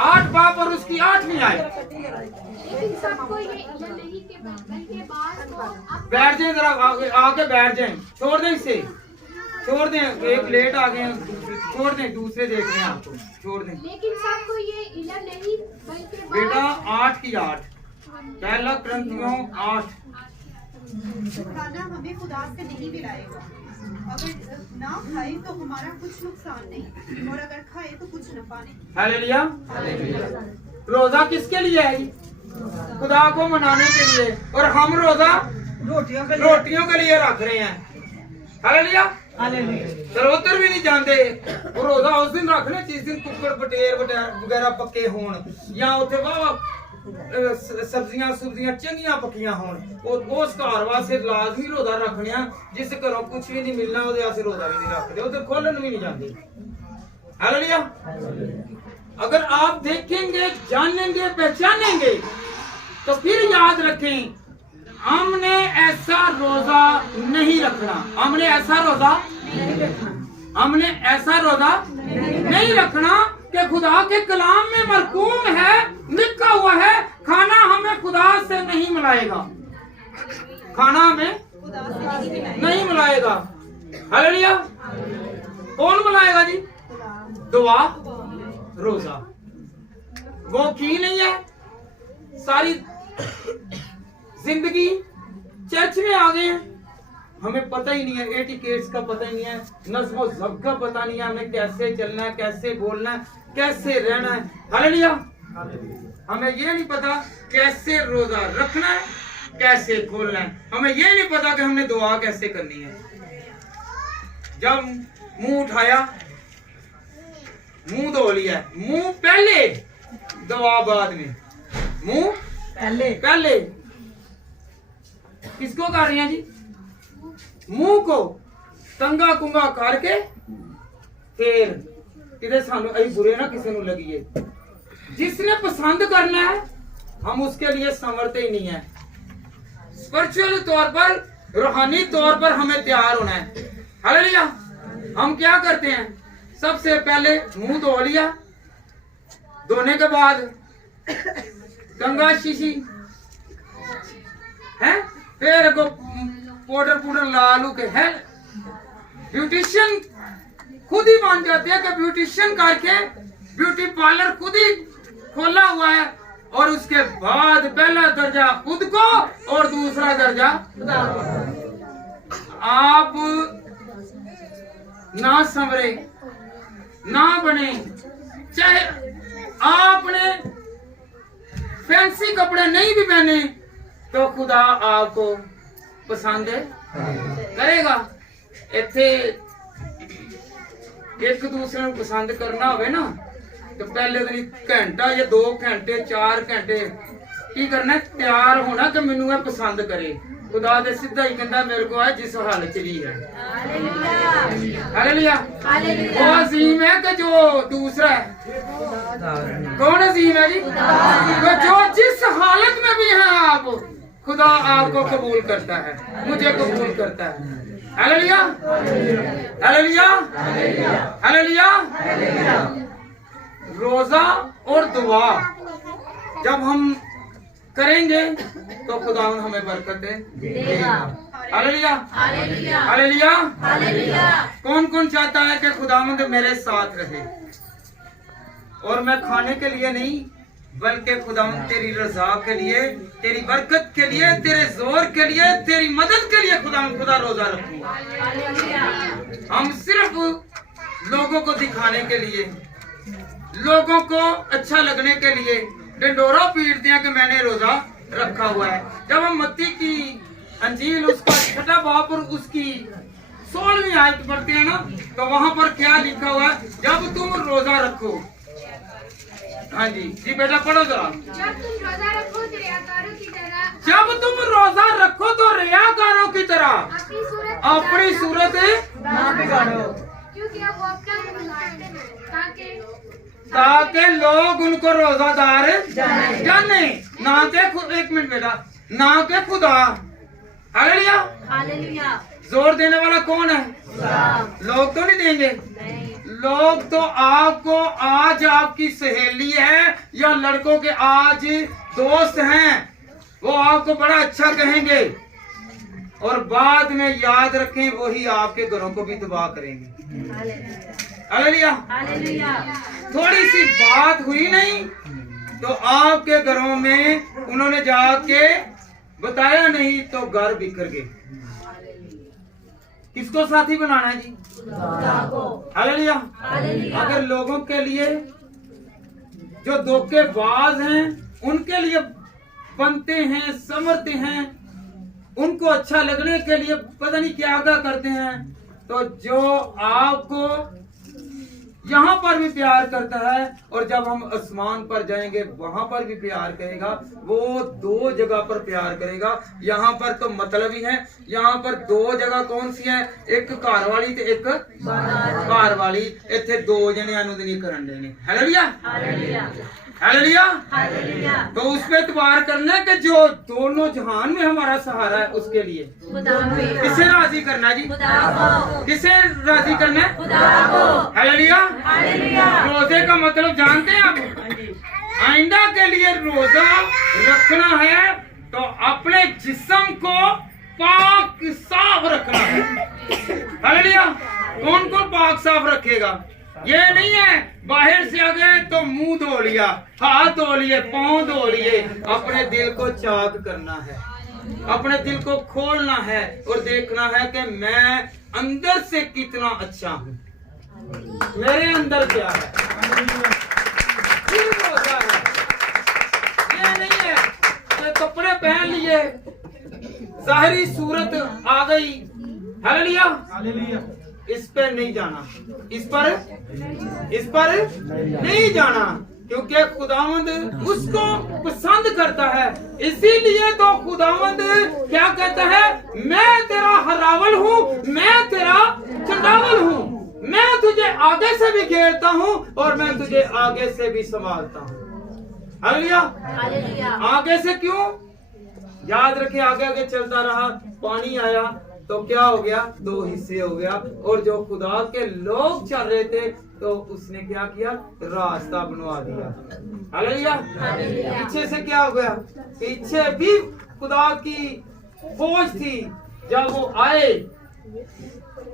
8 बाब और उसकी 8वीं आयत। सबको ये इल्म नहीं कि बल्कि बात को बैठ जाए जरा, आके बैठ जाए, छोड़ दें इसे, छोड़ दें, एक लेट आ गए हैं, छोड़ दें, दूसरे देख रहे हैं आपको, छोड़ दें। लेकिन सबको ये इल्म नहीं बल्कि बेटा 8 की 8, 1 कुरिन्थियों 8। खाना हमें खुदा से नहीं मिलाएगा। अगर ना खाए तो हमारा कुछ नुकसान नहीं, और अगर खाए तो कुछ नफा नहीं। हालेलुया। रोजा किसके लिए है? खुदा को मनाने के लिए, और हम रोजा रोटियों के लिए रख रहे हैं। हालेलुया। सर्वोत्तर भी नहीं जानते वो रोजा उस दिन रखने जिस दिन कुकर बटेर वगैरह पक्के होन, या उथे वाह सब्जियां चंगियां पक्कियां होन, उस घर वास्ते लाजमी रोजा रखने। जिस घरों कुछ भी नहीं मिलना ਉਹਦੇ वास्ते रोजा भी नहीं रखते, उधर खोलन भी नहीं जाते। हालेलुया। अगर आप देखेंगे, जानेंगे, पहचानेंगे तो फिर याद रखें, हमने ऐसा रोजा नहीं रखना, हमने ऐसा रोजा नहीं रखना कि खुदा के कलाम में मरकूम है, लिखा हुआ है, खाना हमें खुदा से नहीं मिलाएगा, खाना हमें नहीं मिलाएगा। हालेलुया। कौन मिलाएगा जी? दुआ, रोजा। वो की नहीं है, सारी जिंदगी चर्च में आ गए हैं, हमें पता ही नहीं है, एटिकेट्स का पता ही नहीं है, नज़्म ज़ब्त का पता नहीं है, हमें कैसे चलना है, कैसे बोलना है, कैसे रहना है। हालेलुया। हमें ये नहीं पता कैसे रोजा रखना है, कैसे खोलना है, हमें ये नहीं पता कि हमने दुआ कैसे करनी है। जब मुंह उठाया मुंह धो लिया, मुंह पहले दवा बाद में, मुंह पहले किसको कर रहे हैं जी? मुंह को कंगा कुंगा करके फिर किधर सानू अभी बुरे ना किसी ਨੂੰ लगी जिसने पसंद करना है हम उसके लिए संवरते ही नहीं है। स्पिरिचुअल तौर पर, रूहानी तौर पर हमें तैयार होना है। हालेलुया। हम क्या करते हैं? सबसे पहले मुंह धो लिया, धोने के बाद गंगा शीशी है, फिर को पाउडर ला लू के है। ब्यूटिशियन खुद ही मान जाते हैं कि ब्यूटिशियन करके ब्यूटी पार्लर खुद ही खोला हुआ है, और उसके बाद पहला दर्जा खुद को और दूसरा दर्जा आप ना संवरे ना बने, चाहे आपने फैंसी कपड़े नहीं भी पहने तो खुदा आपको पसंद करेगा। इत्थे एक दूसरे को पसंद करना होवे ना तो पहले दिन घंटा या 2 घंटे 4 घंटे की करना, तैयार होना कि मैनू पसंद करे। खुदा दे सीधा ही कहता मेरे को है जिस हालत च भी है। हालेलुया। वो अजीम है कि जो दूसरा है। कौन अजीम है जी? तो जो जिस हालत में भी है आप, खुदा आपको कबूल करता है, मुझे कबूल करता है। Hallelujah, hallelujah, hallelujah. रोजा और दुआ जब हम करेंगे तो खुदा हमें बरकत देगा। Hallelujah, hallelujah, hallelujah. कौन कौन चाहता है कि खुदावंद मेरे साथ रहे, और मैं खाने के लिए नहीं बल्कि खुदावंद तेरी रजा के लिए, तेरी बरकत के लिए, तेरे जोर के लिए, तेरी मदद के लिए खुदा रोजा रखूंगा। हम सिर्फ लोगों को दिखाने के लिए, लोगों को अच्छा लगने के लिए डंडोरा पीटते हैं कि मैंने रोजा रखा हुआ है। जब हम मत्ती की अंजील उसका 6वां बाब और उसकी 16वीं आयत पढ़ते हैं ना, तो वहां पर क्या लिखा हुआ है? जब तुम रोजा रखो। हाँ जी जी बेटा पढ़ो जरा। जब तुम रोजा रखो तो रियाकारों की तरह, जब तुम रोजा रखो तो रियाकारों की तरह अपनी सूरत ना बिगाड़ो, क्योंकि वो अपना मुंह बिगाड़ते हैं ताकि लोग उनको रोजादार जाने, ना के एक मिनट बेटा, ना के खुदा। Hallelujah, hallelujah. जोर देने वाला कौन है? लोग तो नहीं देंगे। लोग तो आपको आज आपकी सहेली है या लड़कों के आज दोस्त हैं, वो आपको बड़ा अच्छा कहेंगे, और बाद में याद रखें वही आपके घरों को भी तबाह करेंगे। Hallelujah, hallelujah. थोड़ी सी बात हुई नहीं तो आपके घरों में उन्होंने जाके बताया नहीं तो घर बिखर गए। किसको साथी बनाना है जी? हालेलुया। अगर लोगों के लिए जो धोखेबाज हैं उनके लिए बनते हैं, समझते हैं, उनको अच्छा लगने के लिए पता नहीं क्या क्या करते हैं, तो जो आपको यहाँ पर भी प्यार करता है और जब हम आसमान पर जाएंगे वहां पर भी प्यार करेगा, वो 2 जगह पर प्यार करेगा। यहाँ पर तो मतलब ही है, यहाँ पर 2 जगह कौन सी है? एक घर वाली ते एक बाहर वाली। इत्थे 2 जने नहीं करन देने। Hallelujah, hallelujah, hallelujah. तो उस पे एतबार करना है कि जो दोनों जहान में हमारा सहारा है, उसके लिए किसे राजी करना है जी? किसे राजी करना है? Hallelujah, hallelujah. रोजे का मतलब जानते हैं आप? आइंदा के लिए रोजा रखना है तो अपने जिस्म को पाक साफ रखना है। हालेलुया। कौन कौन पाक साफ रखेगा? ये नहीं है बाहर से आ गए तो मुंह धो लिया, हाथ धो लिए, पांव धो लिए। अपने दिल को चाक करना है, अपने दिल को खोलना है और देखना है कि मैं अंदर से कितना अच्छा हूँ, मेरे अंदर क्या है। फिर रोजा है। ये नहीं है कि कपड़े पहन लिए, जाहिरी सूरत आ गई। Hallelujah, hallelujah. इस पर नहीं जाना, इस पर इस पर नहीं जाना, क्योंकि खुदावंद उसको पसंद करता है। इसीलिए तो खुदावंद क्या कहता है, मैं तेरा हरावल हूँ, मैं तेरा चंडावल हूँ, मैं तुझे आगे से भी घेरता हूँ और मैं तुझे आगे से भी संभालता हूँ। हालेलुया। आगे से क्यों? याद रखे, आगे आगे चलता रहा, पानी आया तो क्या हो गया, 2 हिस्से हो गया। और जो खुदा के लोग चल रहे थे तो उसने क्या किया, रास्ता बनवा दिया। हालेलुया। पीछे से क्या हो गया, पीछे भी खुदा की फौज थी। जब वो आए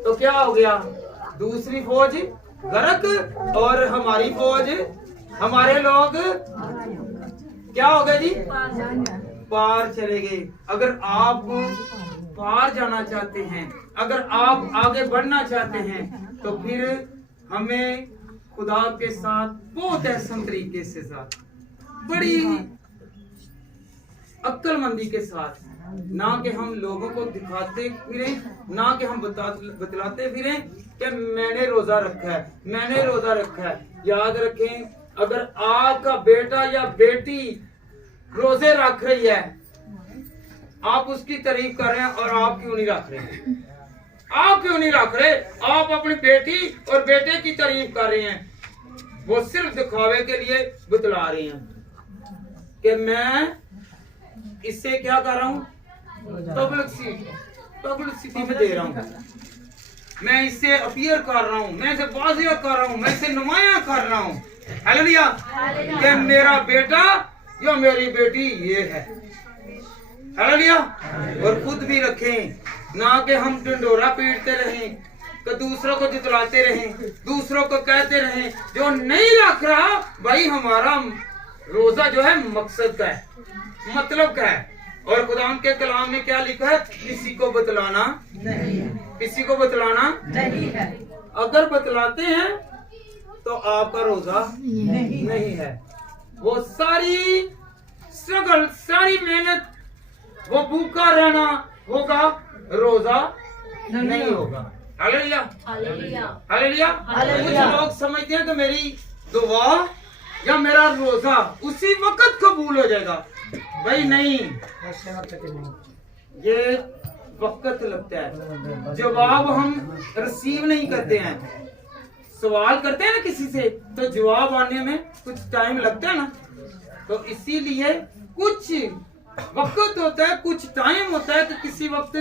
तो क्या हो गया, दूसरी फौज गरक और हमारी फौज, हमारे लोग क्या हो गए जी, पार चले गए। अगर आप पार जाना चाहते हैं, अगर आप आगे बढ़ना चाहते हैं, तो फिर हमें खुदा के साथ बहुत अहसन तरीके से साथ, बड़ी अक्लमंदी के साथ, ना कि हम लोगों को दिखाते फिरे, ना कि हम बतलाते फिरे कि मैंने रोजा रखा है, मैंने रोजा रखा है। याद रखें, अगर आपका बेटा या बेटी रोजे रख रही है, आप उसकी तारीफ कर रहे हैं और आप क्यों नहीं रख रहे? आप क्यों नहीं रख रहे? आप अपनी बेटी और बेटे की तारीफ कर रहे हैं, वो सिर्फ दिखावे के लिए बतला रहे हैं कि मैं इससे क्या कर रहा हूँ, पब्लिसिटी में दे रहा हूँ, मैं इससे अपीयर कर रहा हूँ, मैं इसे वाज़िया कर रहा हूँ, मैं इसे नुमाया कर रहा हूँ। हालेलुया। कि मेरा बेटा या मेरी बेटी ये है। हालेलुया। और खुद भी रखें, ना कि हम डंडोरा पीटते रहें, तो दूसरों को जितलाते रहें, दूसरों को कहते रहें। जो नहीं रख रहा भाई, हमारा रोजा जो है मकसद का है, मतलब का है। और खुदा के कलाम में क्या लिखा है, किसी को बतलाना नहीं है, किसी को बतलाना नहीं है। अगर बतलाते हैं तो आपका रोजा नहीं है। वो सारी स्ट्रगल, सारी मेहनत, वो भूखा रहना होगा, रोजा नहीं होगा। हालेलुया। हालेलुया। कुछ लोग समझते हैं कि मेरी दुआ या मेरा रोजा उसी वक्त कबूल हो जाएगा। भाई नहीं, ये वक्त लगता है। जवाब हम रिसीव नहीं करते हैं। सवाल करते हैं ना किसी से, तो जवाब आने में कुछ टाइम लगता है ना। तो इसीलिए कुछ वक्त होता है, कुछ टाइम होता है कि किसी वक्त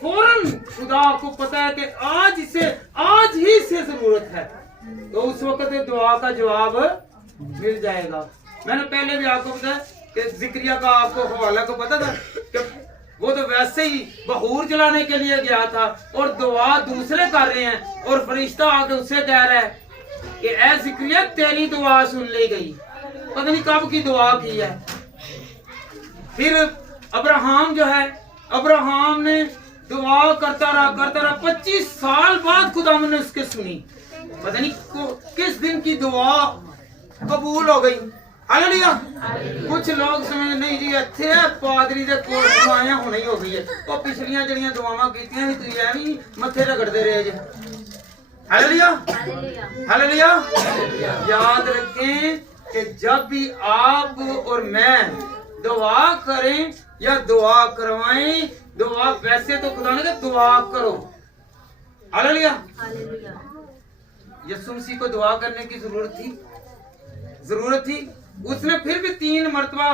फौरन खुदा को पता है कि आज ही इसे जरूरत है, तो उस वक्त दुआ का जवाब मिल जाएगा। मैंने पहले भी आपको बताया कि जिक्रिया का आपको हवाला को पता था कि वो तो वैसे ही बहूर जलाने के लिए गया था और दुआ दूसरे कर रहे हैं, और फरिश्ता आके उससे कह रहा है कि ऐ जिक्रिया तेरी दुआ सुन ली गई। पता नहीं कब की दुआ की है। फिर अब्राहम जो है, अब्राहम ने दुआ करता रहा 25 साल बाद खुदा ने उसके सुनी। पता नहीं किस दिन की दुआ कबूल हो गई। हालेलुया। कुछ लोग समझ नहीं जी इत्थे पादरी दे कोल दुआएं होने ही हो गई है। वो पिछलियां जड़ियां दुआवां कीतियां ही तुसीं एवें मत्थे रगड़दे रहे जे। हालेलुया। हालेलुया। याद रखें कि जब भी आप और मैं दुआ करें या दुआ करवाएं, दुआ वैसे तो खुदा ने कहा दुआ करो। हालेलुया। यीशु मसीह को दुआ करने की जरूरत थी। उसने फिर भी 3 मरतबा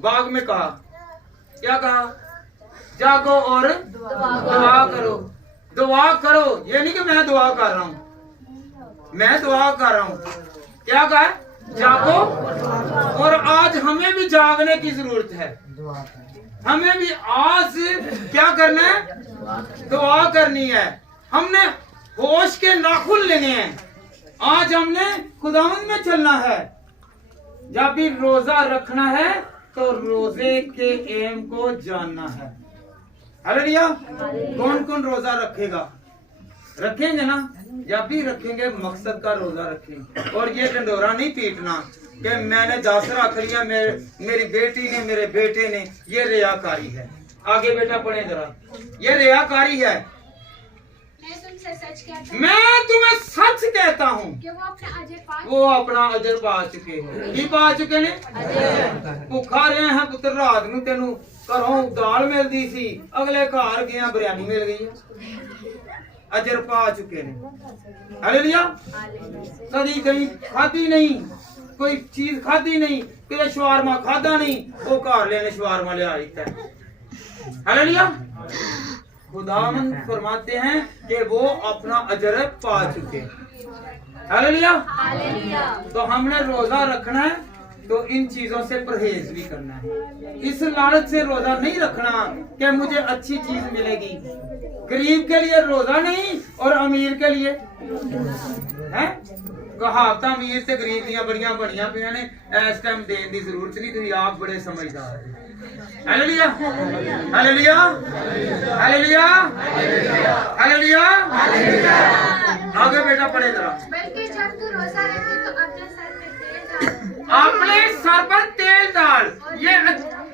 बाग में कहा, क्या कहा, जागो और दुआ करो। दुआ करो, ये नहीं कि मैं दुआ कर रहा हूं, मैं दुआ कर रहा हूं। क्या कहा, जागो। और आज हमें भी जागने की जरूरत है। हमें भी आज क्या करना है, दुआ करनी है। हमने होश के नाखून लेने हैं। आज हमने खुदावंद में चलना है। जब भी रोजा रखना है तो रोजे के एम को जानना है। हालेलुया। कौन कौन रोजा रखेगा? रखेंगे ना। जब भी रखेंगे मकसद का रोजा रखेंगे। और ये डंडोरा नहीं पीटना कि मैंने 10 रख लिया, मेरी बेटी ने, मेरे बेटे ने। ये रियाकारी है। आगे बेटा पढ़े जरा। ये रियाकारी है। तुमसे सच कहता हूँ मैं तुम्हें सच कहता हूँ कि वो अपना अजर पा वो अपना अजर पा चुके हो। की पा चुके ने? भुखा रहे हैं पुत्र, रात ਨੂੰ ਤੈਨੂੰ ਘਰੋਂ ਦਾਲ ਮਿਲਦੀ ਸੀ, ਅਗਲੇ ਘਰ ਗਿਆ ਬਿਰਿਆਨੀ ਮਿਲ ਗਈ ਹੈ। अजर पा चुके ने। हालेलुया। कभी कहीं खाधी नहीं, कोई चीज खाधी नहीं, तेरे शवारमा खाधा नहीं, वो घर लेने शवारमा ले आया है। हालेलुया। खुदावंद फरमाते हैं कि वो अपना अजर पा चुके। हालेलुया। तो हमने रोजा रखना है तो इन चीजों से परहेज भी करना है। इस लालच से रोजा नहीं रखना कि मुझे अच्छी चीज मिलेगी। गरीब के लिए रोजा नहीं और अमीर के लिए है कहावत। अमीर से गरीब दियां बड़ियां बड़ियां पियां ने, इस टाइम देने की जरूरत नहीं, तुम आप बड़े समझदार हो। Hallelujah hallelujah hallelujah hallelujah. आगे बेटा पढ़े जरा। बल्कि जब तू रोजा रखे तो अपने सर पे तेल डाल, अपने सर पर तेल डाल। ये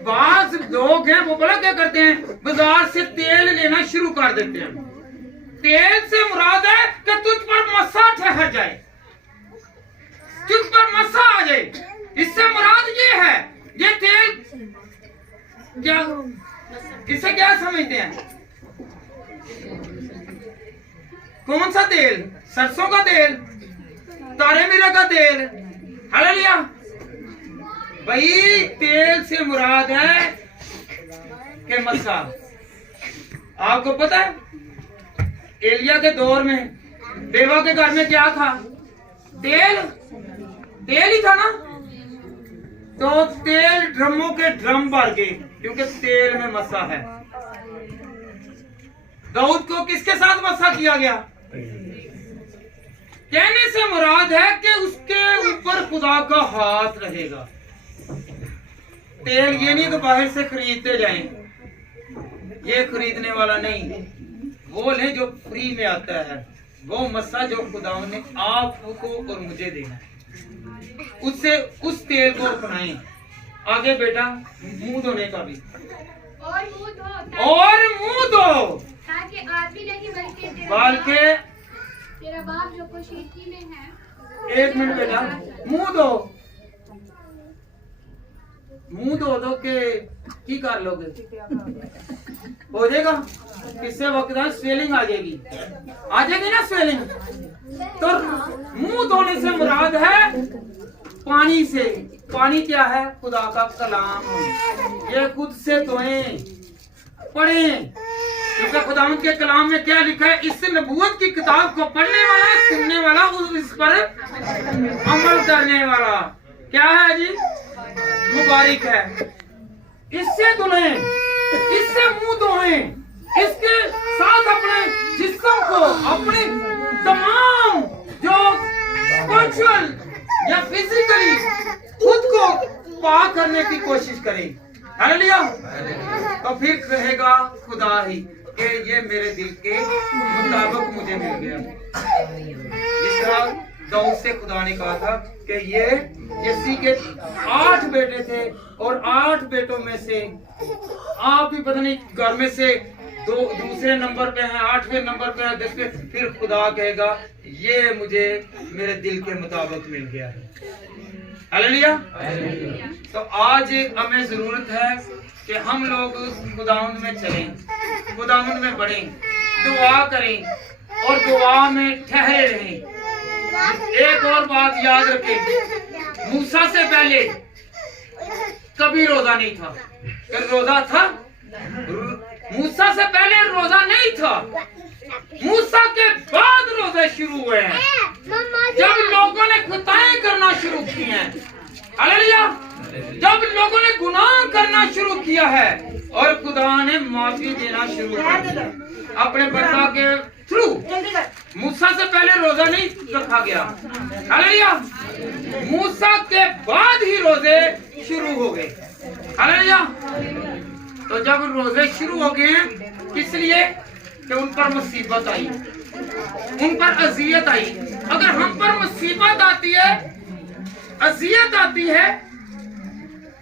बाज लोग हैं वो बड़ा क्या करते हैं, बाजार से तेल लेना शुरू कर देते हैं। तेल से मुराद है कि तुझ पर मसा ठहर जाए, तुझ पर मसा आ जाए। इससे मुराद ये है, ये तेल क्या, इसे क्या समझते हैं? कौन सा तेल? सरसों का तेल, तारे मीरा का तेल। हालेलुया। भाई तेल से मुराद है कि मसा। आपको पता है एलिया के दौर में देवा के घर में क्या था? तेल, तेल ही था ना। तो तेल ड्रमों के ड्रम भर गए क्योंकि तेल में मसा है। दाऊद को किसके साथ मसा किया गया? कहने से मुराद है कि उसके ऊपर खुदा का हाथ रहेगा। तेल ये नहीं कि बाहर से खरीदते जाएं, ये खरीदने वाला नहीं, वो ले जो फ्री में आता है, वो मसा जो खुदा ने आपको और मुझे देना है, उससे उस तेल को अपनाएं। आगे बेटा मुंह धोने का भी, और मुंह धो ताकि आदमी नहीं बल्कि तेरा बाप जो खुशीकी में है। एक मिनट बेटा, मुंह धो, मुंह धो दो के की कर लोगे, हो जाएगा। किससे वक्त स्वेलिंग आ जाएगी, आ जाएगी ना स्वेलिंग। तो मुंह धोने से मुराद है पानी से। पानी क्या है? खुदा का कलाम। ये खुद से धोएं, पढ़ें, क्योंकि खुदावंद के कलाम में क्या लिखा है? इस नबूवत की किताब को पढ़ने वाला, सुनने वाला, इस पर अमल करने वाला क्या है जी? मुबारक है। इससे धुलें, इससे मुंह धोएं, इसके साथ अपने जिस्म को, अपने तमाम जो स्पिरिचुअल या फिजिकली खुद को पाक करने की कोशिश करें। हालेलुया। तो फिर कहेगा खुदा ही कि ये मेरे दिल के मुताबिक मुझे मिल गया। जिस तरह दाऊद से खुदा ने कहा था कि ये यसी के 8 बेटे थे और 8 बेटों में से आप भी पता नहीं घर में से दूसरे नंबर पे हैं, 8वें नंबर पे है, 10वें। फिर खुदा कहेगा ये मुझे मेरे दिल के मुताबिक मिल गया है। हालेलुया। तो आज हमें जरूरत है कि हम लोग खुदावंद में चलें, खुदावंद में बढ़ें, दुआ करें और दुआ में ठहरे रहें। एक और बात याद रखें, मूसा से पहले कभी रोजा नहीं था। रोजा था, मूसा से पहले रोजा नहीं था, मूसा के बाद रोजे शुरू हुए हैं, जब लोगों ने खताएं करना शुरू की हैं। हालेलुया। जब लोगों ने गुनाह करना शुरू किया है और खुदा ने माफी देना शुरू कर दिया अपने बंदा के थ्रू। मूसा से पहले रोजा नहीं रखा गया। हालेलुया। मूसा के बाद ही रोजे शुरू हो गए। हालेलुया। तो जब रोजे शुरू हो गए हैं, किस लिए? कि उन पर मुसीबत आई, उन पर अजियत आई। अगर हम पर मुसीबत आती है, अजियत आती है,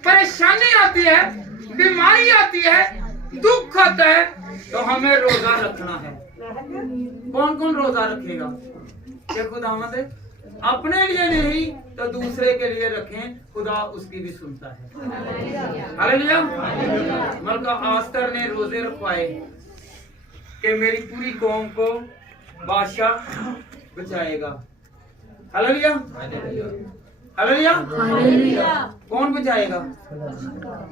परेशानी आती है, बीमारी आती है, दुख आता है, तो हमें रोजा रखना है। कौन कौन रोजा रखेगा? क्या खुदावंद अपने लिए नहीं तो दूसरे के लिए रखें, खुदा उसकी भी सुनता है। हालेलुया। मलका आस्तर ने रोजे रखवाए कि मेरी पूरी कौम को बादशाह बचाएगा। हालेलुया। हालेलुया। कौन बचाएगा?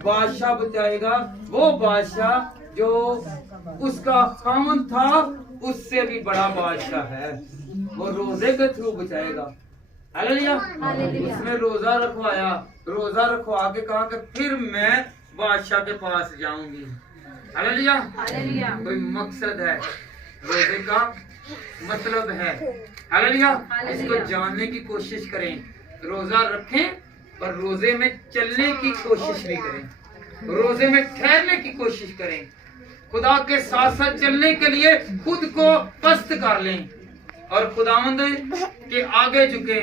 बादशाह बचाएगा। वो बादशाह जो उसका खामन था उससे भी बड़ा बादशाह है, वो रोजे के थ्रू बचाएगा। हालेलुया। उसने रोजा रखवाया, रोजा रखवा के कहा कि फिर मैं बादशाह के पास जाऊंगी। हालेलुया। कोई मकसद है, रोजे का मतलब है। हालेलुया। इसको जानने की कोशिश करें, रोजा रखें और रोजे में चलने की कोशिश भी करें, रोजे में ठहरने की कोशिश करें, खुदा के साथ साथ चलने के लिए खुद को पस्त कर लें और खुदावंद के आगे झुके।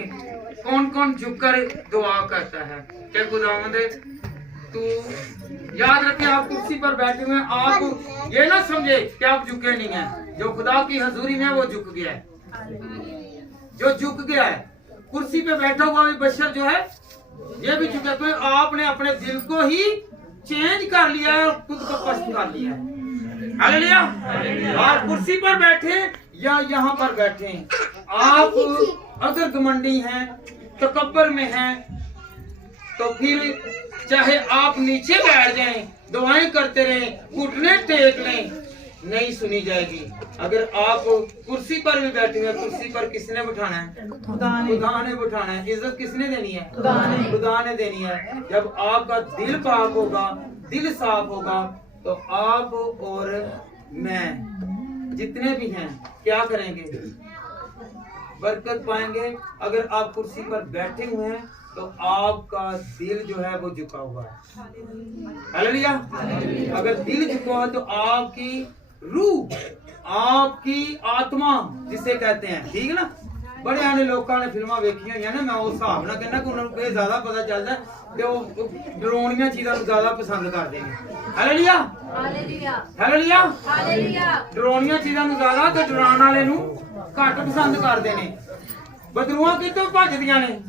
कौन कौन झुककर दुआ करता है? क्या खुदावंद तू याद रखें, आप कुर्सी पर बैठे हुए, आप ये ना समझे कि आप झुके नहीं हैं। जो खुदा की हजूरी में वो झुक गया है, जो झुक गया है, कुर्सी पे बैठा हुआ भी बशर जो है ये भी झुका। तो आपने अपने दिल को ही चेंज कर लिया है और खुद को पस्त कर लिया है। हालेलुया। आप कुर्सी पर बैठे या यहाँ पर बैठे, आप अगर घमंडी हैं, तकब्बर में हैं, तो फिर चाहे आप नीचे बैठ जाएं, दुआएं करते रहें, घुटने टेक लें, नहीं सुनी जाएगी। अगर आप कुर्सी पर भी बैठे हैं, कुर्सी पर किसने बिठाना है? खुदा ने बिठाना है। इज्जत किसने देनी है? खुदा ने देनी है। जब आपका दिल पाक होगा, दिल साफ होगा, तो आप और मैं जितने भी हैं क्या करेंगे? बरकत पाएंगे। अगर आप कुर्सी पर बैठे हुए हैं तो आपका दिल जो है वो झुका हुआ है। हालेलुया। अगर दिल झुका हुआ तो आपकी रूह, आपकी आत्मा जिसे कहते हैं, ठीक है ना। बड़े आने लोगों ने फिल्मा वेखियां हुई ना, मैं उस हिसाब ना कहना कि उन्होंने ये ज्यादा पता चलता है कि वो डरावनियां चीज़ां ज्यादा पसंद करते हैं। हालेलुया। हालेलुया। डरावनियां चीज़ां ज्यादा तो डराने वाले नूं घट पसंद करते हैं। बदरूआं कितों भजदियां ने?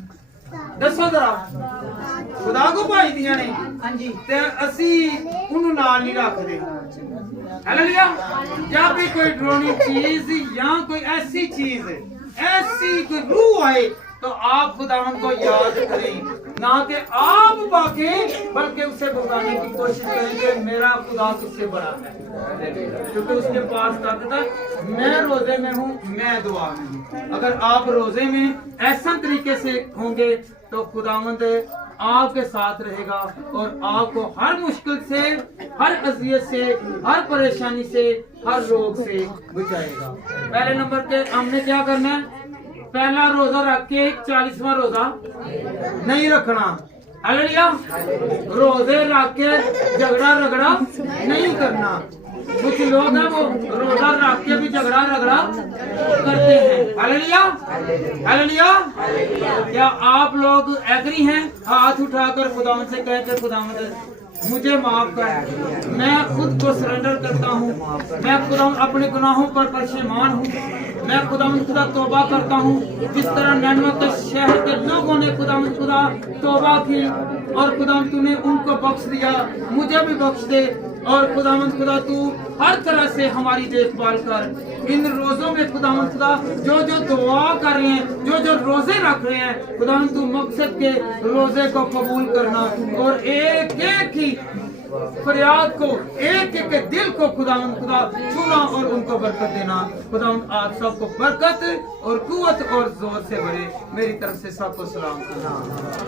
दसो जरा। खुदा को भजदियां ने। ते असी उन्होंने नाल नहीं रखते। हालेलुया। जब भी कोई डरावनी चीज या कोई ऐसी चीज, ऐसी कोई रूह आए तो आप खुदावन को याद करें, ना कि आप भागें बल्कि उसे भगाने की कोशिश करें कि मेरा खुदा तुझसे बड़ा है, क्योंकि उसके पास ताकत है। मैं रोजे में हूँ, मैं दुआ में हूँ। अगर आप रोजे में ऐसा तरीके से होंगे तो खुदावंद आपके साथ रहेगा और आपको हर मुश्किल से, हर अजियत से, हर परेशानी से, हर रोग से बचाएगा। पहले नंबर पे हमने क्या करना है? पहला रोजा रख के 40वां रोजा नहीं रखना। हालेलुया। रोजे रख के झगड़ा रगड़ा नहीं करना। कुछ लोग हैं वो रोजा रख के भी झगड़ा रगड़ा करते हैं। हालेलुया। हालेलुया। क्या आप लोग एग्री हैं? हाथ उठाकर खुदावंद से कहें कि खुदावंद मुझे माफ कर, मैं खुद को सरेंडर करता हूँ, मैं खुदावंद अपने गुनाहों पर परेशान हूँ, मैं खुदावंद खुदा तौबा करता हूँ। जिस तरह नैनवा के शहर के लोगों ने खुदावंद खुदा तौबा की और खुदावंद तूने उनको बख्श दिया, मुझे भी बख्श दे। और खुदावंद खुदा तू हर तरह से हमारी देखभाल कर। इन रोजों में खुदावंद खुदा जो जो दुआ कर रहे हैं, जो जो रोजे रख रहे हैं, खुदावंद तू मकसद के रोजे को कबूल करना और एक एक ही फरियाद को, एक एक दिल को खुदावंद खुदा छूना और उनको बरकत देना। खुदावंद आप सबको बरकत और कुव्वत और जोर से भरे। मेरी तरफ से सबको सलाम करना।